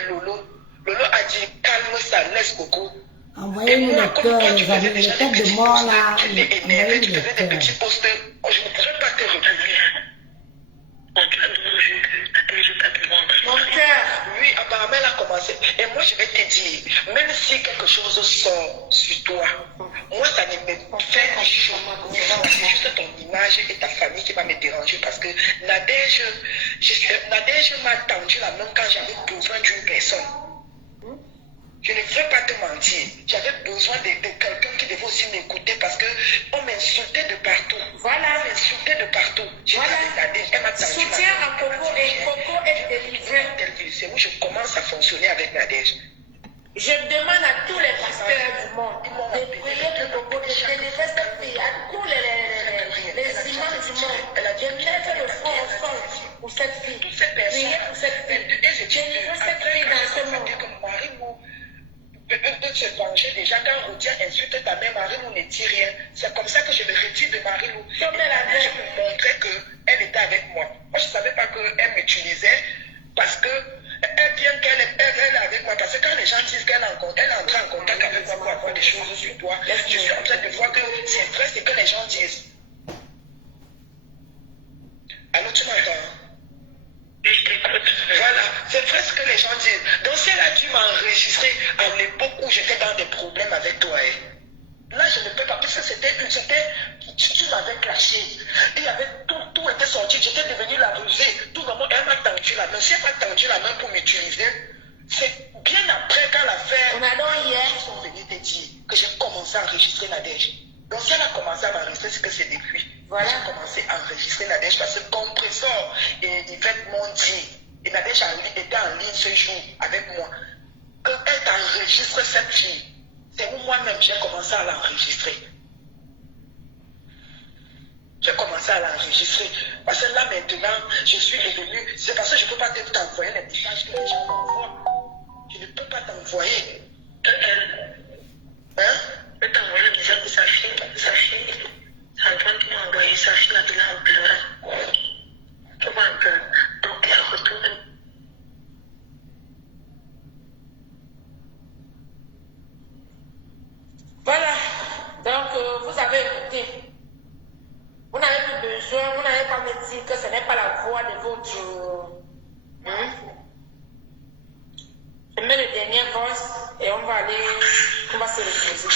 Lolo, Lolo a dit calme, ça laisse beaucoup. Envoyez-nous le cœur, les amis, les têtes de mort là. Envoyez-nous le cœur. Petits postes, je ne pourrais pas te retenir. Mon cœur. Oui, apparemment elle a commencé. Et moi je vais te dire, même si quelque chose sort sur toi, moi ça ne me fait ni chaud ni froid. C'est juste ton image et ta famille qui va me déranger parce que Nadège m'a tendu la main quand j'avais besoin d'une personne. Je ne veux pas te mentir. J'avais besoin de quelqu'un qui devait aussi m'écouter parce qu'on m'insultait de partout. Voilà. On m'insultait de partout. Voilà. Elle m'a tendu. Soutien à Coco et Coco est délivré. C'est où je commence à fonctionner avec Nadège. Je demande à tous les pasteurs du monde de prier pour Coco, de délivrer cette fille, à tous les imams du monde, de mettre le front au sol pour cette fille. Priez pour cette fille. Délivrer cette fille dans ce monde. Peut se venger déjà quand Rodia insulte ta mère, Marie-Lou ne dit rien. C'est comme ça que je me retire de Marie-Lou. Je me montrais qu'elle était avec moi. Moi, je ne savais pas qu'elle m'utilisait parce que bien qu'elle est avec moi. Parce que quand les gens disent qu'elle entre en contact avec moi pour avoir des choses sur toi, je suis en train de voir que c'est vrai ce que les gens disent. Alors tu m'entends? Voilà, c'est vrai ce que les gens disent. Donc si elle a dû m'enregistrer à l'époque où j'étais dans des problèmes avec toi, là je ne peux pas, parce que tu m'avais clashé. Il y avait tout était sorti, j'étais devenu la rusée. Tout le monde, elle m'a tendu la main. Si elle m'a tendu la main pour m'utiliser, c'est bien après quand l'affaire. On a donc hier. Ils sont venus te dire que j'ai commencé à enregistrer Nadège. Donc si elle a commencé à m'enregistrer, c'est que c'est depuis. Voilà. J'ai commencé à enregistrer Nadège parce que Compressor et Yvette m'ont dit, et Nadège était en ligne ce jour avec moi, qu'elle t'enregistre cette fille. C'est où moi-même j'ai commencé à l'enregistrer. J'ai commencé à l'enregistrer. Parce que là maintenant, je suis devenu. C'est parce que je ne peux pas t'envoyer les messages que les gens m'envoient. Je ne peux pas t'envoyer. Hein? Je peux t'envoyer le message de sa fille. Antoine qui m'a envoyé sa fille là, de là en pleurant. Comment un peu? Donc elle retourne. Voilà. Donc, vous avez écouté. Vous n'avez plus besoin, vous n'avez pas me dire que ce n'est pas la voix de votre. Je mets le dernier voice et on va se reposer.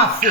Mafou.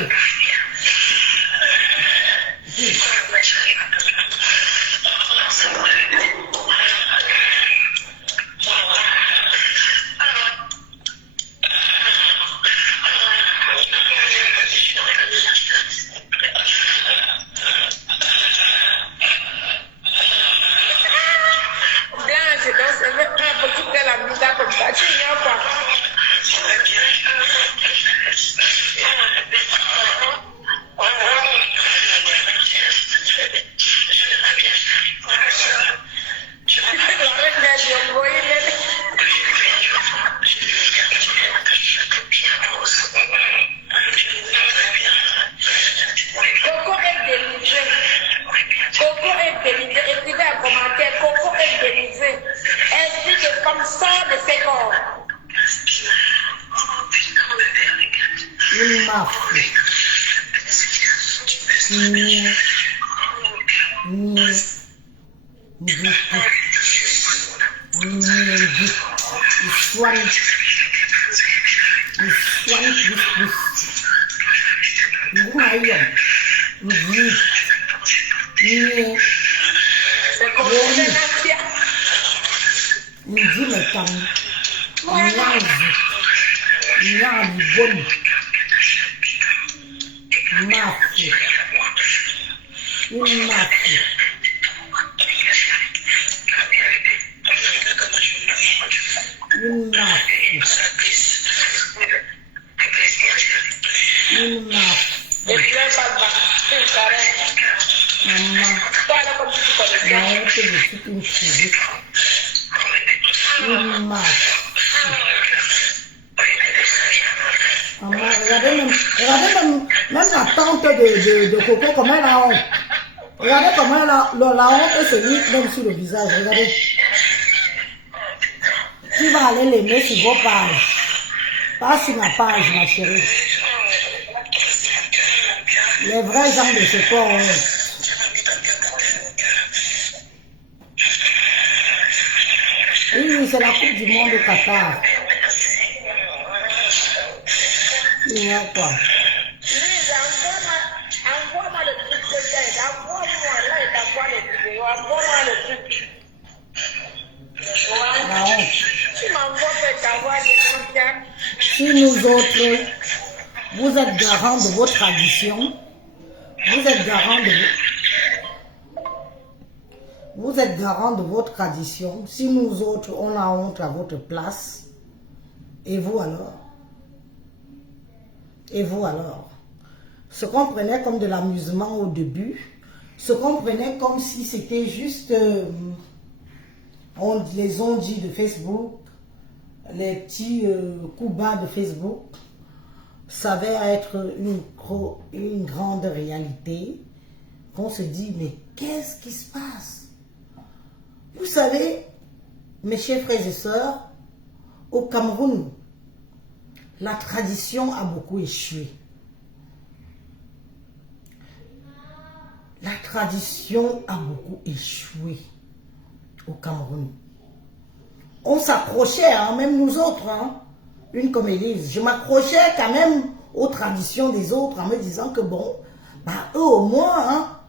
De Coco, comment elle a honte. Regardez comment la honte se lit même sur le visage. Regardez. Tu vas aller l'aimer sur vos pages. Pas sur ma page, ma chérie. Les vrais gens de ce corps ont honte. Oui, c'est la Coupe du Monde au Qatar. Il y a quoi? Si nous autres, vous êtes garants de vos traditions, vous êtes garants de votre tradition, si nous autres, on a honte à votre place, et vous alors? Et vous alors? Ce qu'on prenait comme de l'amusement au début, ce qu'on prenait comme si c'était juste, les ondits de Facebook, les petits coups bas de Facebook, s'avère être une grande réalité, qu'on se dit, mais qu'est-ce qui se passe? Vous savez, mes chers frères et sœurs, au Cameroun, la tradition a beaucoup échoué. La tradition a beaucoup échoué au Cameroun. On s'accrochait, hein, même nous autres, hein, une comme Élise. Je m'accrochais quand même aux traditions des autres en me disant que bon, bah, eux au moins,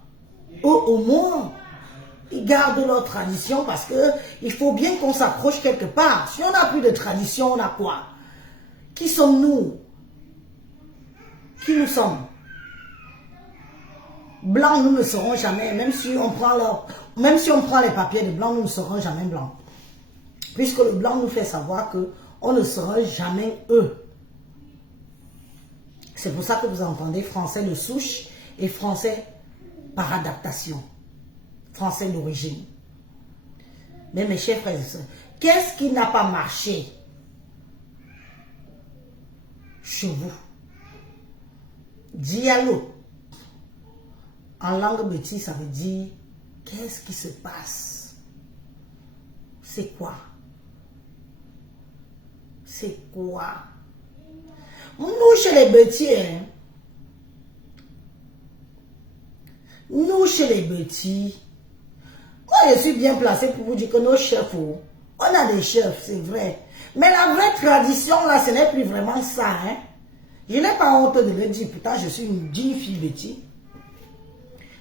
ils gardent leur tradition parce que il faut bien qu'on s'accroche quelque part. Si on n'a plus de tradition, on a quoi? Qui sommes-nous? Qui nous sommes? Blancs, nous ne serons jamais, même si on prend les papiers de blanc, nous ne serons jamais blancs. Puisque le blanc nous fait savoir qu'on ne sera jamais eux. C'est pour ça que vous entendez français de souche et français par adaptation. Français d'origine. Mais mes chers frères et sœurs, qu'est-ce qui n'a pas marché chez vous? Dialogue. En langue métisse, ça veut dire qu'est-ce qui se passe? C'est quoi? C'est quoi? Nous, chez les bêtiers, hein? Nous, chez les bêtiers, moi, je suis bien placé pour vous dire que nos chefs, on a des chefs, c'est vrai. Mais la vraie tradition, là, ce n'est plus vraiment ça, hein? Je n'ai pas honte de le dire, pourtant je suis une digne fille bêtise.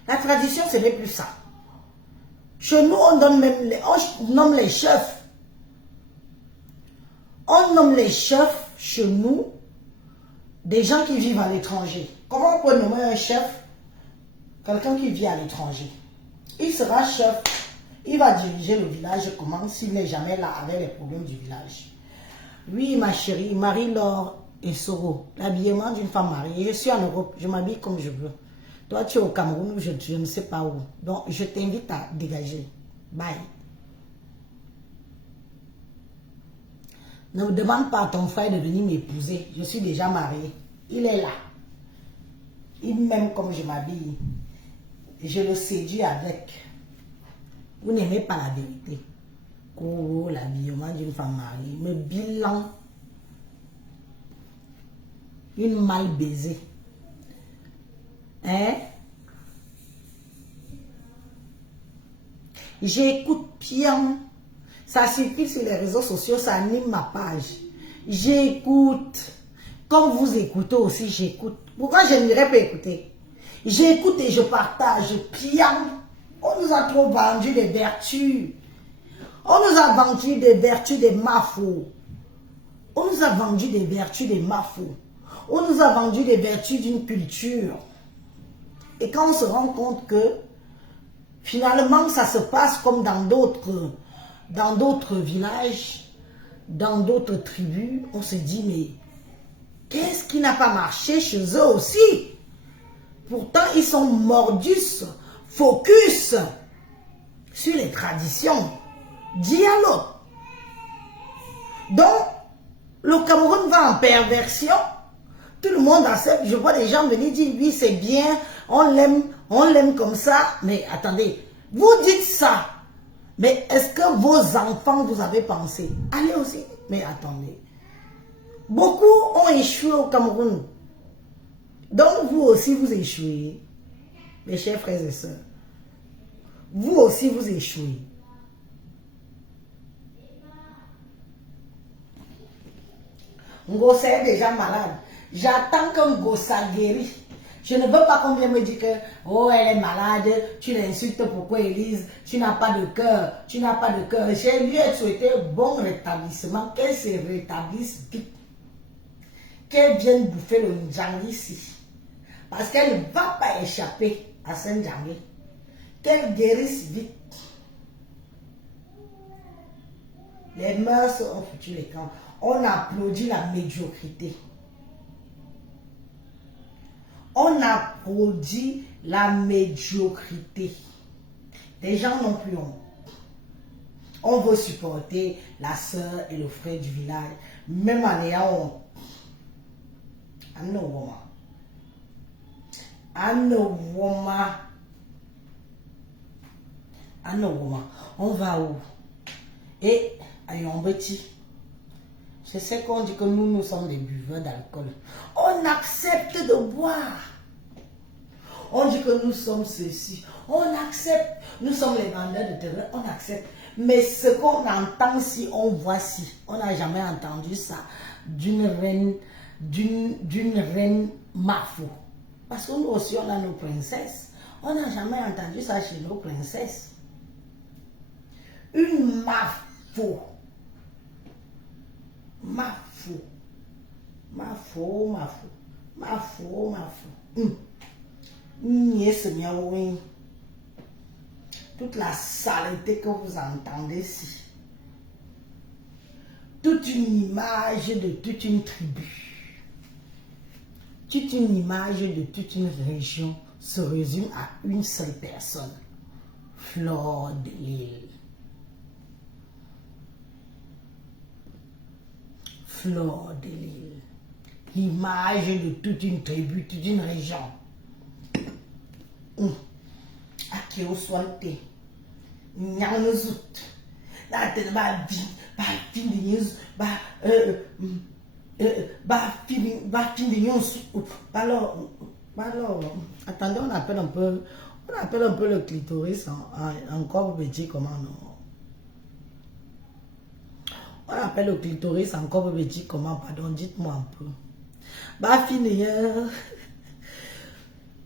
La tradition, ce n'est plus ça. Chez nous, on nomme les chefs. On nomme les chefs chez nous des gens qui vivent à l'étranger. Comment on peut nommer un chef? Quelqu'un qui vit à l'étranger. Il sera chef. Il va diriger le village comment s'il n'est jamais là avec les problèmes du village. Oui, ma chérie, Marie-Laure et Soro, l'habillement d'une femme mariée. Je suis en Europe, je m'habille comme je veux. Toi, tu es au Cameroun, je ne sais pas où. Donc, je t'invite à dégager. Bye. Ne me demande pas à ton frère de venir m'épouser. Je suis déjà mariée. Il est là. Il m'aime comme je m'habille. Je le séduis avec. Vous n'aimez pas la vérité. Oh, l'habillement d'une femme mariée. Le bilan. Une mal baisée. Hein? J'écoute bien. Ça circule sur les réseaux sociaux, ça anime ma page. J'écoute. Comme vous écoutez aussi, j'écoute. Pourquoi je n'irai pas écouter? J'écoute et je partage bien. On nous a trop vendu des vertus. On nous a vendu des vertus des mafos. On nous a vendu des vertus des mafos. On nous a vendu des vertus d'une culture. Et quand on se rend compte que finalement ça se passe comme dans d'autres villages, dans d'autres tribus, on se dit mais qu'est-ce qui n'a pas marché chez eux aussi? Pourtant ils sont mordus, focus sur les traditions, dialogue. Donc le Cameroun va en perversion. Tout le monde accepte. Je vois des gens venir dire oui c'est bien, on l'aime comme ça. Mais attendez, vous dites ça. Mais est-ce que vos enfants vous avez pensé? Allez aussi. Mais attendez. Beaucoup ont échoué au Cameroun. Donc vous aussi vous échouez. Mes chers frères et sœurs. Vous aussi vous échouez. Ngossa est déjà malade. J'attends qu'un Ngossa guérisse. Je ne veux pas qu'on vienne me dire que oh elle est malade, tu l'insultes pourquoi Élise, tu n'as pas de cœur, tu n'as pas de cœur. J'ai lui souhaité bon rétablissement, qu'elle se rétablisse vite. Qu'elle vienne bouffer le Ndjangi ici. Parce qu'elle ne va pas échapper à ce Ndjangi. Qu'elle guérisse vite. Les mœurs ont foutu les camps. On applaudit la médiocrité. On applaudit la médiocrité. Les gens n'ont plus honte. On veut supporter la soeur et le frère du village, même en ayant honte. I'm no woman. I'm no woman. I'm no woman. On va où? Et ayons petit. Je sais qu'on dit que nous sommes des buveurs d'alcool. On accepte de boire. On dit que nous sommes ceci. On accepte. Nous sommes les vendeurs de terrain. On accepte. Mais ce qu'on entend si, on voit si. On n'a jamais entendu ça d'une reine mafou. Parce que nous aussi, on a nos princesses. On n'a jamais entendu ça chez nos princesses. Une mafou. Mafou. Mafou, mafou. Mafou, mafou. Toute la saleté que vous entendez ici. Toute une image de toute une tribu. Toute une image de toute une région se résume à une seule personne. Fleur de Lille. Fleur de Lille. L'image de toute une tribu, toute une région. Aki oswante. Nyanozut. La tête ba fin de news. Fin de news. Alors, attendez, on appelle un peu le clitoris en corps petit, comment non? On appelle le clitoris en corps petit, comment? Pardon, dites-moi un peu. Bah, fini.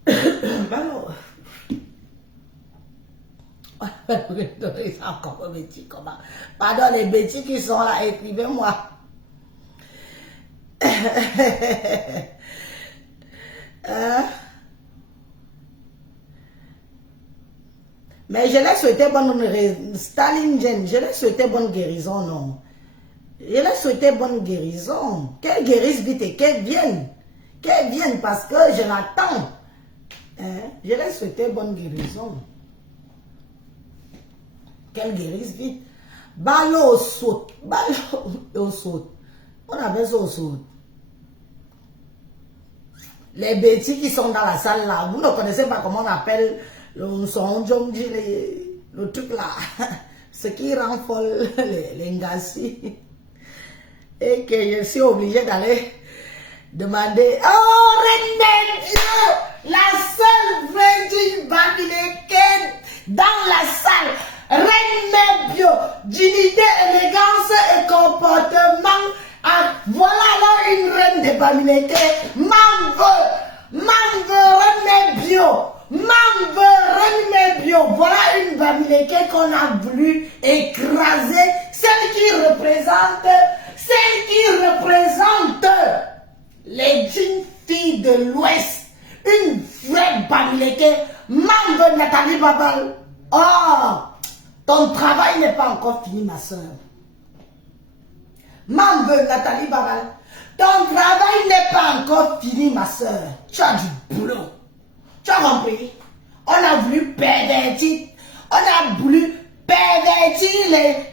Bah, non. Encore un bêtis, comment? Pardon, les bêtis qui sont là, écrivez-moi. Mais je l'ai souhaité bonne Staline Jen, je l'ai souhaité bonne guérison, non. Je l'ai souhaité bonne guérison. Qu'elle guérisse vite et qu'elle vienne. Qu'elle vienne parce que je l'attends. Je l'ai souhaité bonne guérison. Qu'elle guérisse vite. Ballot saute. Ballot au saute. On appelle ça au saute. Les bêtis qui sont dans la salle là, vous ne connaissez pas comment on appelle le son jongji, le truc là. Ce qui rend folle les ngassi. Et que je suis obligée d'aller demander, oh Reine Dieu, la seule vraie bamileke dans la salle. Reine Bio, dignité, élégance et comportement. Voilà alors une reine de Bamileke. M'en veut Reine Bio. M'en veut Reine Bio. Voilà une Bamileke qu'on a voulu écraser. Celle qui représente les jeunes filles de l'Ouest. Une vraie Bamileke. M'en veut Nathalie Babal. Oh! Ton travail n'est pas encore fini, ma soeur. M'en veux, Nathalie Babal. Ton travail n'est pas encore fini, ma soeur. Tu as du boulot. Tu as compris? On a voulu pervertir.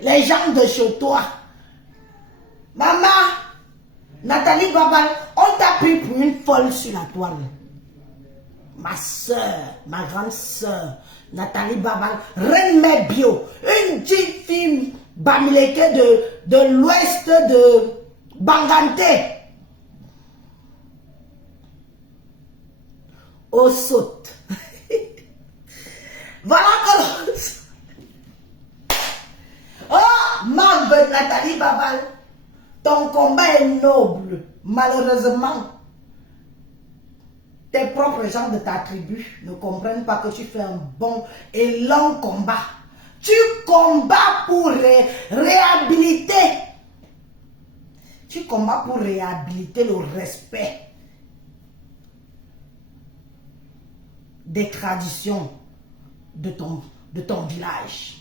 Les gens de chez toi. Maman, Nathalie Babal, on t'a pris pour une folle sur la toile. Ma soeur, ma grande soeur, Nathalie Babal, Reine Bio, une petite fille Bamileke de l'ouest de Bangante. Au saute. Voilà que oh, ma belle Nathalie Babal, ton combat est noble. Malheureusement, tes propres gens de ta tribu ne comprennent pas que tu fais un bon et long combat. Tu combats pour réhabiliter. Tu combats pour réhabiliter le respect des traditions de ton village.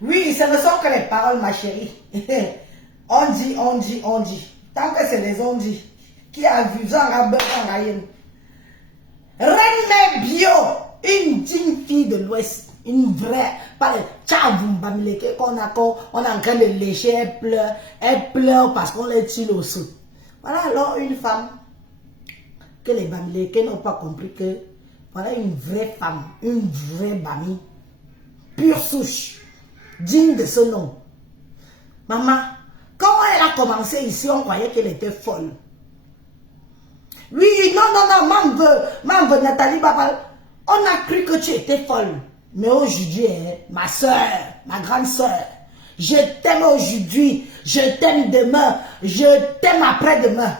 Oui, ce ne sont que les paroles, ma chérie. On dit. Tant que c'est les on dit. Qui a vu ça, Reine Bio, une digne fille de l'Ouest, une vraie, pas le tchavoum bamileke on est en train de lécher, elle pleure parce qu'on les tue au sou. Voilà alors une femme que les bamileke n'ont pas compris que voilà une vraie femme, une vraie bami, pure souche, digne de ce nom. Maman, quand elle a commencé ici, on croyait qu'elle était folle. Oui, non, m'en veut Nathalie Babal. On a cru que tu étais folle. Mais aujourd'hui, ma soeur, ma grande soeur, je t'aime aujourd'hui, je t'aime demain, je t'aime après-demain.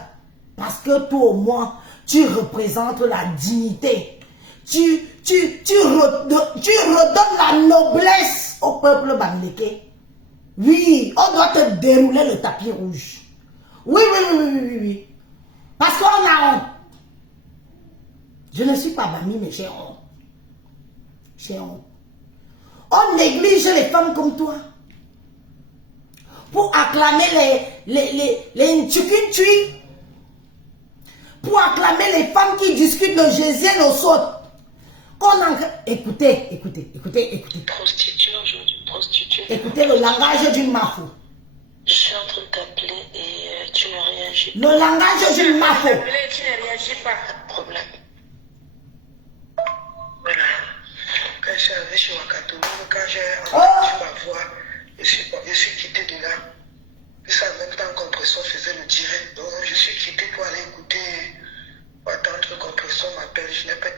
Parce que toi au moins, tu représentes la dignité. Tu redonnes la noblesse au peuple bamileke. Oui, on doit te dérouler le tapis rouge. Oui. Parce qu'on a honte. Je ne suis pas bami, mais j'ai honte. J'ai honte. On néglige les femmes comme toi. Pour acclamer les Nchukinchi. Pour acclamer les femmes qui discutent de Jésus et nos sautes. Écoutez. Prostituée aujourd'hui, prostituée. Écoutez le langage d'une mafou. Je suis en train de t'appeler et tu ne réagis pas. Le langage d'une mafou. Tu ne réagis pas. Pas de problème. Voilà. Quand je suis arrivé chez Wakato, quand j'ai entendu ma voix, je suis quitté de là. Et ça, en même temps, Compression faisait le direct. Donc, je suis quitté pour aller écouter, pour attendre que Compression m'appelle. Je n'ai pas.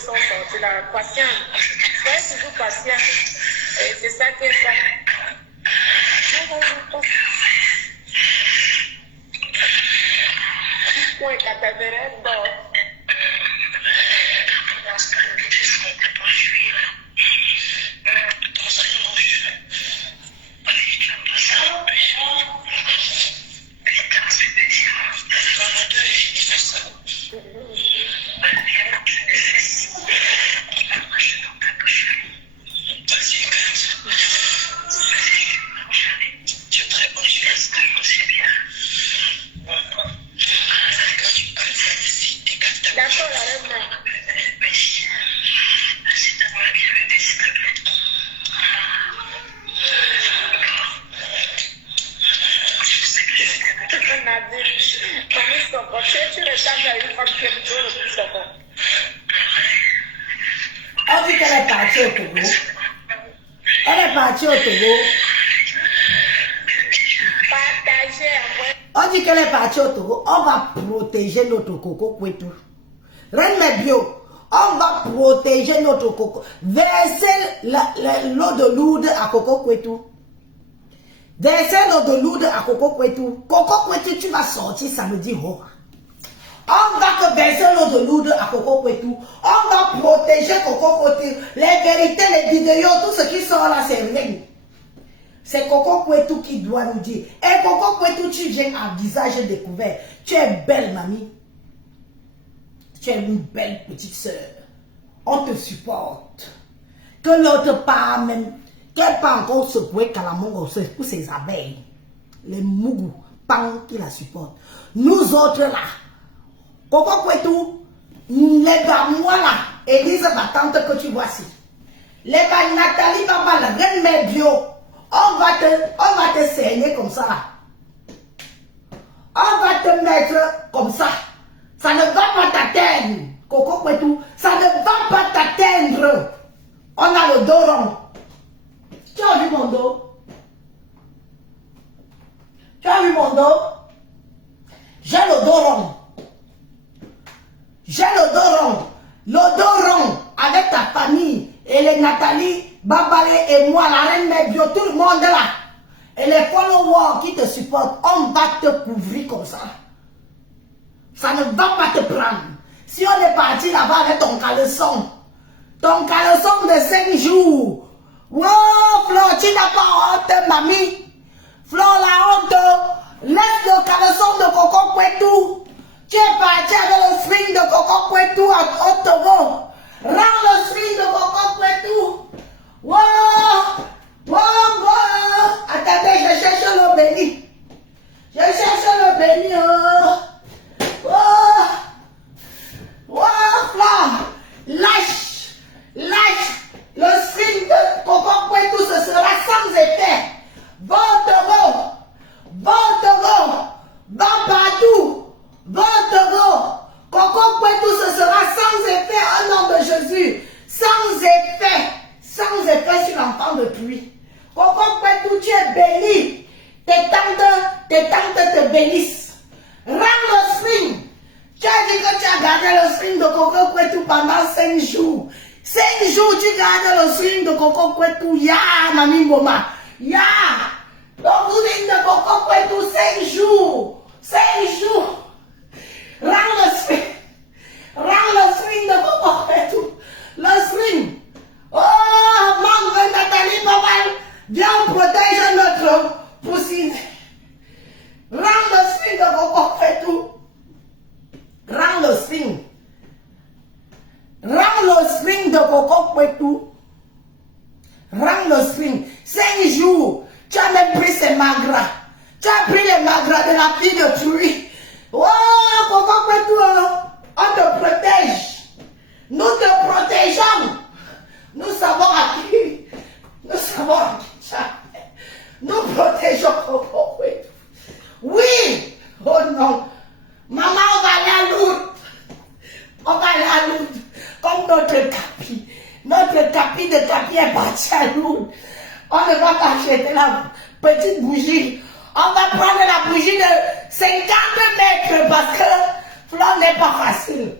sont sortis là. Patient. Soyez toujours patient. Et c'est ça qui est ça. Point 81 d'or. On dit qu'elle est partie au Togo. Elle est partie au Togo. On dit qu'elle est partie au Togo. On va protéger notre coco Kwetu. Reine bio. On va protéger notre coco. Verser l'eau de lourde à Coco Kwetu. Verser l'eau de lourde à Coco Kwetu. Coco Kwetu, tu vas sortir samedi. Oh. On va que verser l'eau de lourde à Coco Kwetu. On va protéger Coco Kwetu. Les vérités, les vidéos, tout ce qui sort là, c'est rien. C'est Coco Kwetu qui doit nous dire. Et Coco Kwetu, tu viens à visage découvert. Tu es belle, mamie. Tu es une belle petite soeur. On te supporte. Que l'autre part même, qu'elle pas encore secouer Kalamongo pour ses abeilles. Les mougous, pan qui la supportent. Nous autres là, Coco Kwetu, les gars, moi là, Élise, ma tante que tu vois ici. Les gars, Nathalie, papa, la reine mère bio, on va te saigner comme ça là. On va te mettre comme ça. Ça ne va pas t'atteindre, Coco Kwetu, ça ne va pas t'atteindre. On a le dos rond. Tu as vu mon dos? Tu as vu mon dos? J'ai le dos rond. J'ai le dos rond. Le dos rond avec ta famille et les Nathalie, Babalé et moi, la reine mère bio, tout le monde là. Et les followers qui te supportent, on va te couvrir comme ça. Ça ne va pas te prendre. Si on est parti là-bas avec ton caleçon de 5 jours. Wow, Flo, tu n'as pas honte, mamie. Flo, la honte. Laisse le caleçon de Coco Kwetu. Tu es parti avec le string de Coco Kwetu au Togo. Rends le string de Coco Kwetu. Wow, wow, wow. Attendez, je cherche le béni. Je cherche le béni. Oh. Oh. Wow, Flo. Lâche le string de Coco Kwetu, ce sera sans effet. Va au Togo, va partout, va au Togo. Coco Kwetu, ce sera sans effet au nom de Jésus. Sans effet sur l'enfant de pluie. Coco Kwetu, tu es béni. Tes tantes te bénissent. Rends le string. Tu as dit que tu as gardé le string de Coco Kwetu pendant 5 jours. 5 jours, tu gardes le string de Coco Kwetu. Ya, Mami Ngoma. Ya. Le string de Coco Kwetu, 5 jours. 5 jours. Rends le string. Rends le string de Coco Kwetu. Le string. Oh, maman, Nathalie, papa, viens protéger notre poussine. Rends le string de Coco Kwetu. Rends le string. Rends le string de Coco Kwetu. Rends le string. 5 jours. Tu as même pris ces magras. Tu as pris les magras de la fille de Turi. Oh, Coco Kwetu, on te protège. Nous te protégeons. Nous savons à qui. Nous savons à qui. Nous protégeons Coco Kwetu. Oui. Oh non. Maman, on va aller à Lourdes. On va aller à Lourdes. Comme notre capi. Notre capi de capi est parti à Lourdes. On ne va pas acheter la petite bougie. On va prendre la bougie de 50 mètres parce que Flore n'est pas facile.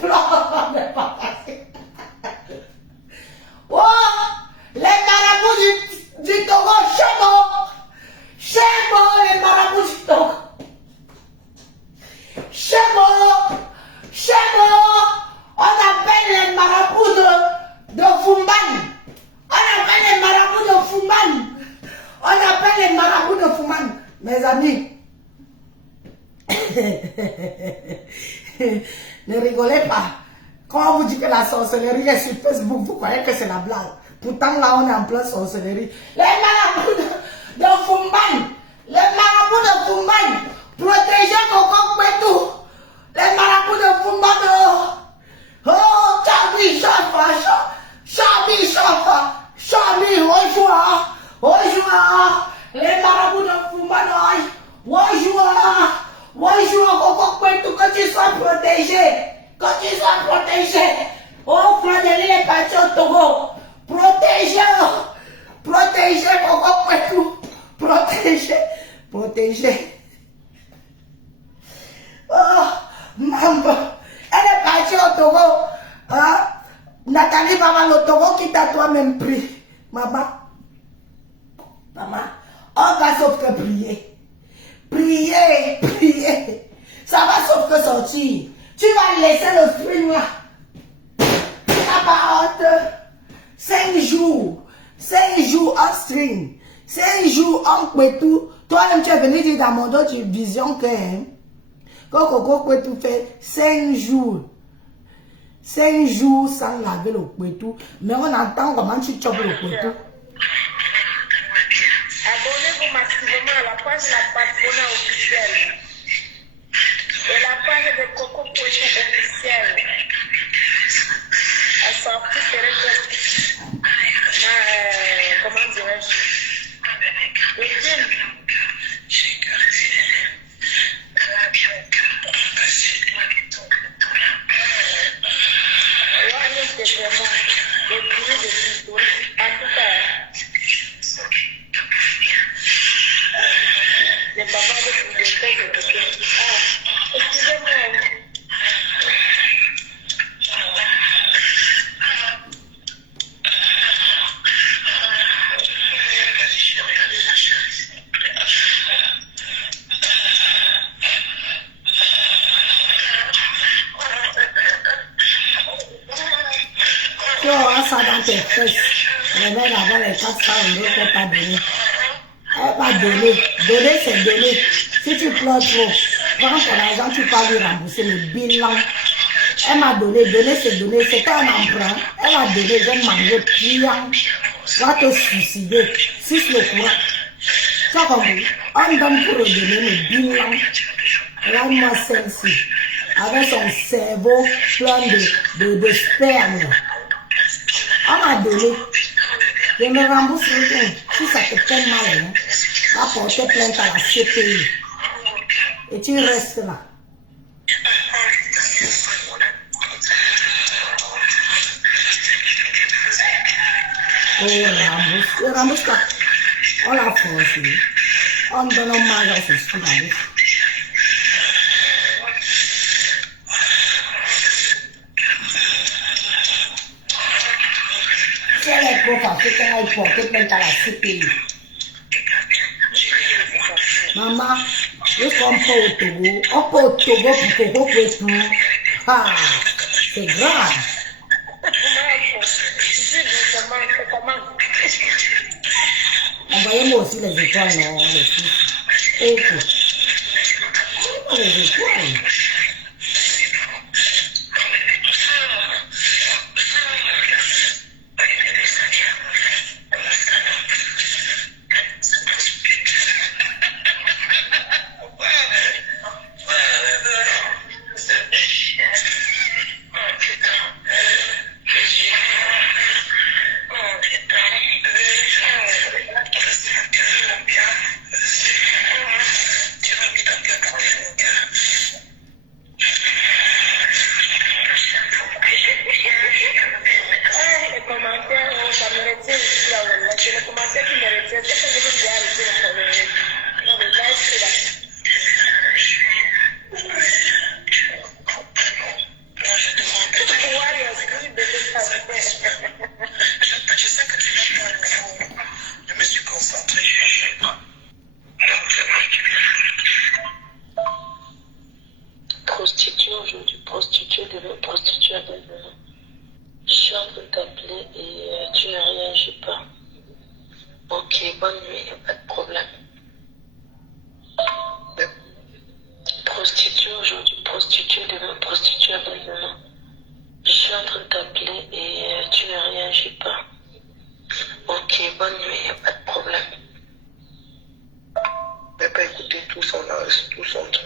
Flore n'est pas facile. rigolez pas. Quand on vous dit que la sorcellerie est sur Facebook, vous croyez que c'est la blague. Pourtant, là, on est en pleine sorcellerie. Les marabouts de Fumban, les marabouts de Fumban, protégez Coco Kwetu. Les marabouts de Fumban, oh, Chabi Chafa, Chabi, Ojoa, les marabouts de Fumban, Ojoa, Coco Kwetu, que tu sois protégé. Que tu sois protégé. Oh, Frédéric est parti au Togo. Protégez, Coco Kwetu. Protégez. Oh, maman. Elle est partie au Togo. Hein? Nathalie va voir le Togo qui t'a toi-même pris. Maman, on va sauf que prier. Prier. Ça va sauf que sortir. Tu vas laisser le stream là. About 5 jours en stream. 5 jours en Kwetu. Toi-même, tu es venu dire dans mon dos, tu vision que Coco Kwetu fait 5 jours. 5 jours sans laver le Kwetu. Mais on entend comment tu chopes le Kwetu. Abonnez-vous massivement à la page de la patronat officielle. Et la page de Coco Kwetu officielle. Elle sortit comment dirais-je? Le film. Ça dans tes fesses. Les mecs là-bas, les 400 € ne peuvent pas donner. Elle va donner. Donner, c'est donner. Si tu pleures trop, prends ton argent, tu peux lui rembourser le bilan. Elle m'a donné. Donner, c'est donner. C'est quand un emprunt. Elle a donné, je vais manger pliant. Va te suicider. Si c'est le courant. Tu as compris? On donne pour redonner le bilan. Regarde-moi celle-ci. Avec son cerveau plein de sperme. On m'a donné. Je me rembourse le tout. Si ça te fait mal, hein, va porter plainte à la CPI. Et tu restes là. Oh, rembourse. Rembourse pas. On la force. On donne un mal à ce style. Elle est trop facile qu'elle aille porter plainte à la CPI. Maman, je comprends pas au Togo. On peut au Togo pour Coco Kwetu. Ah, c'est grave. Envoyez-moi aussi les étoiles, non, les fils. Ok. Envoyez-moi les étoiles. Prostituée aujourd'hui, prostituée demain, prostituée demain. Je viens de t'appeler et tu ne réagis pas. Ok, bonne nuit, pas de problème. Prostituée aujourd'hui, prostituée demain, prostituée demain. tout son temps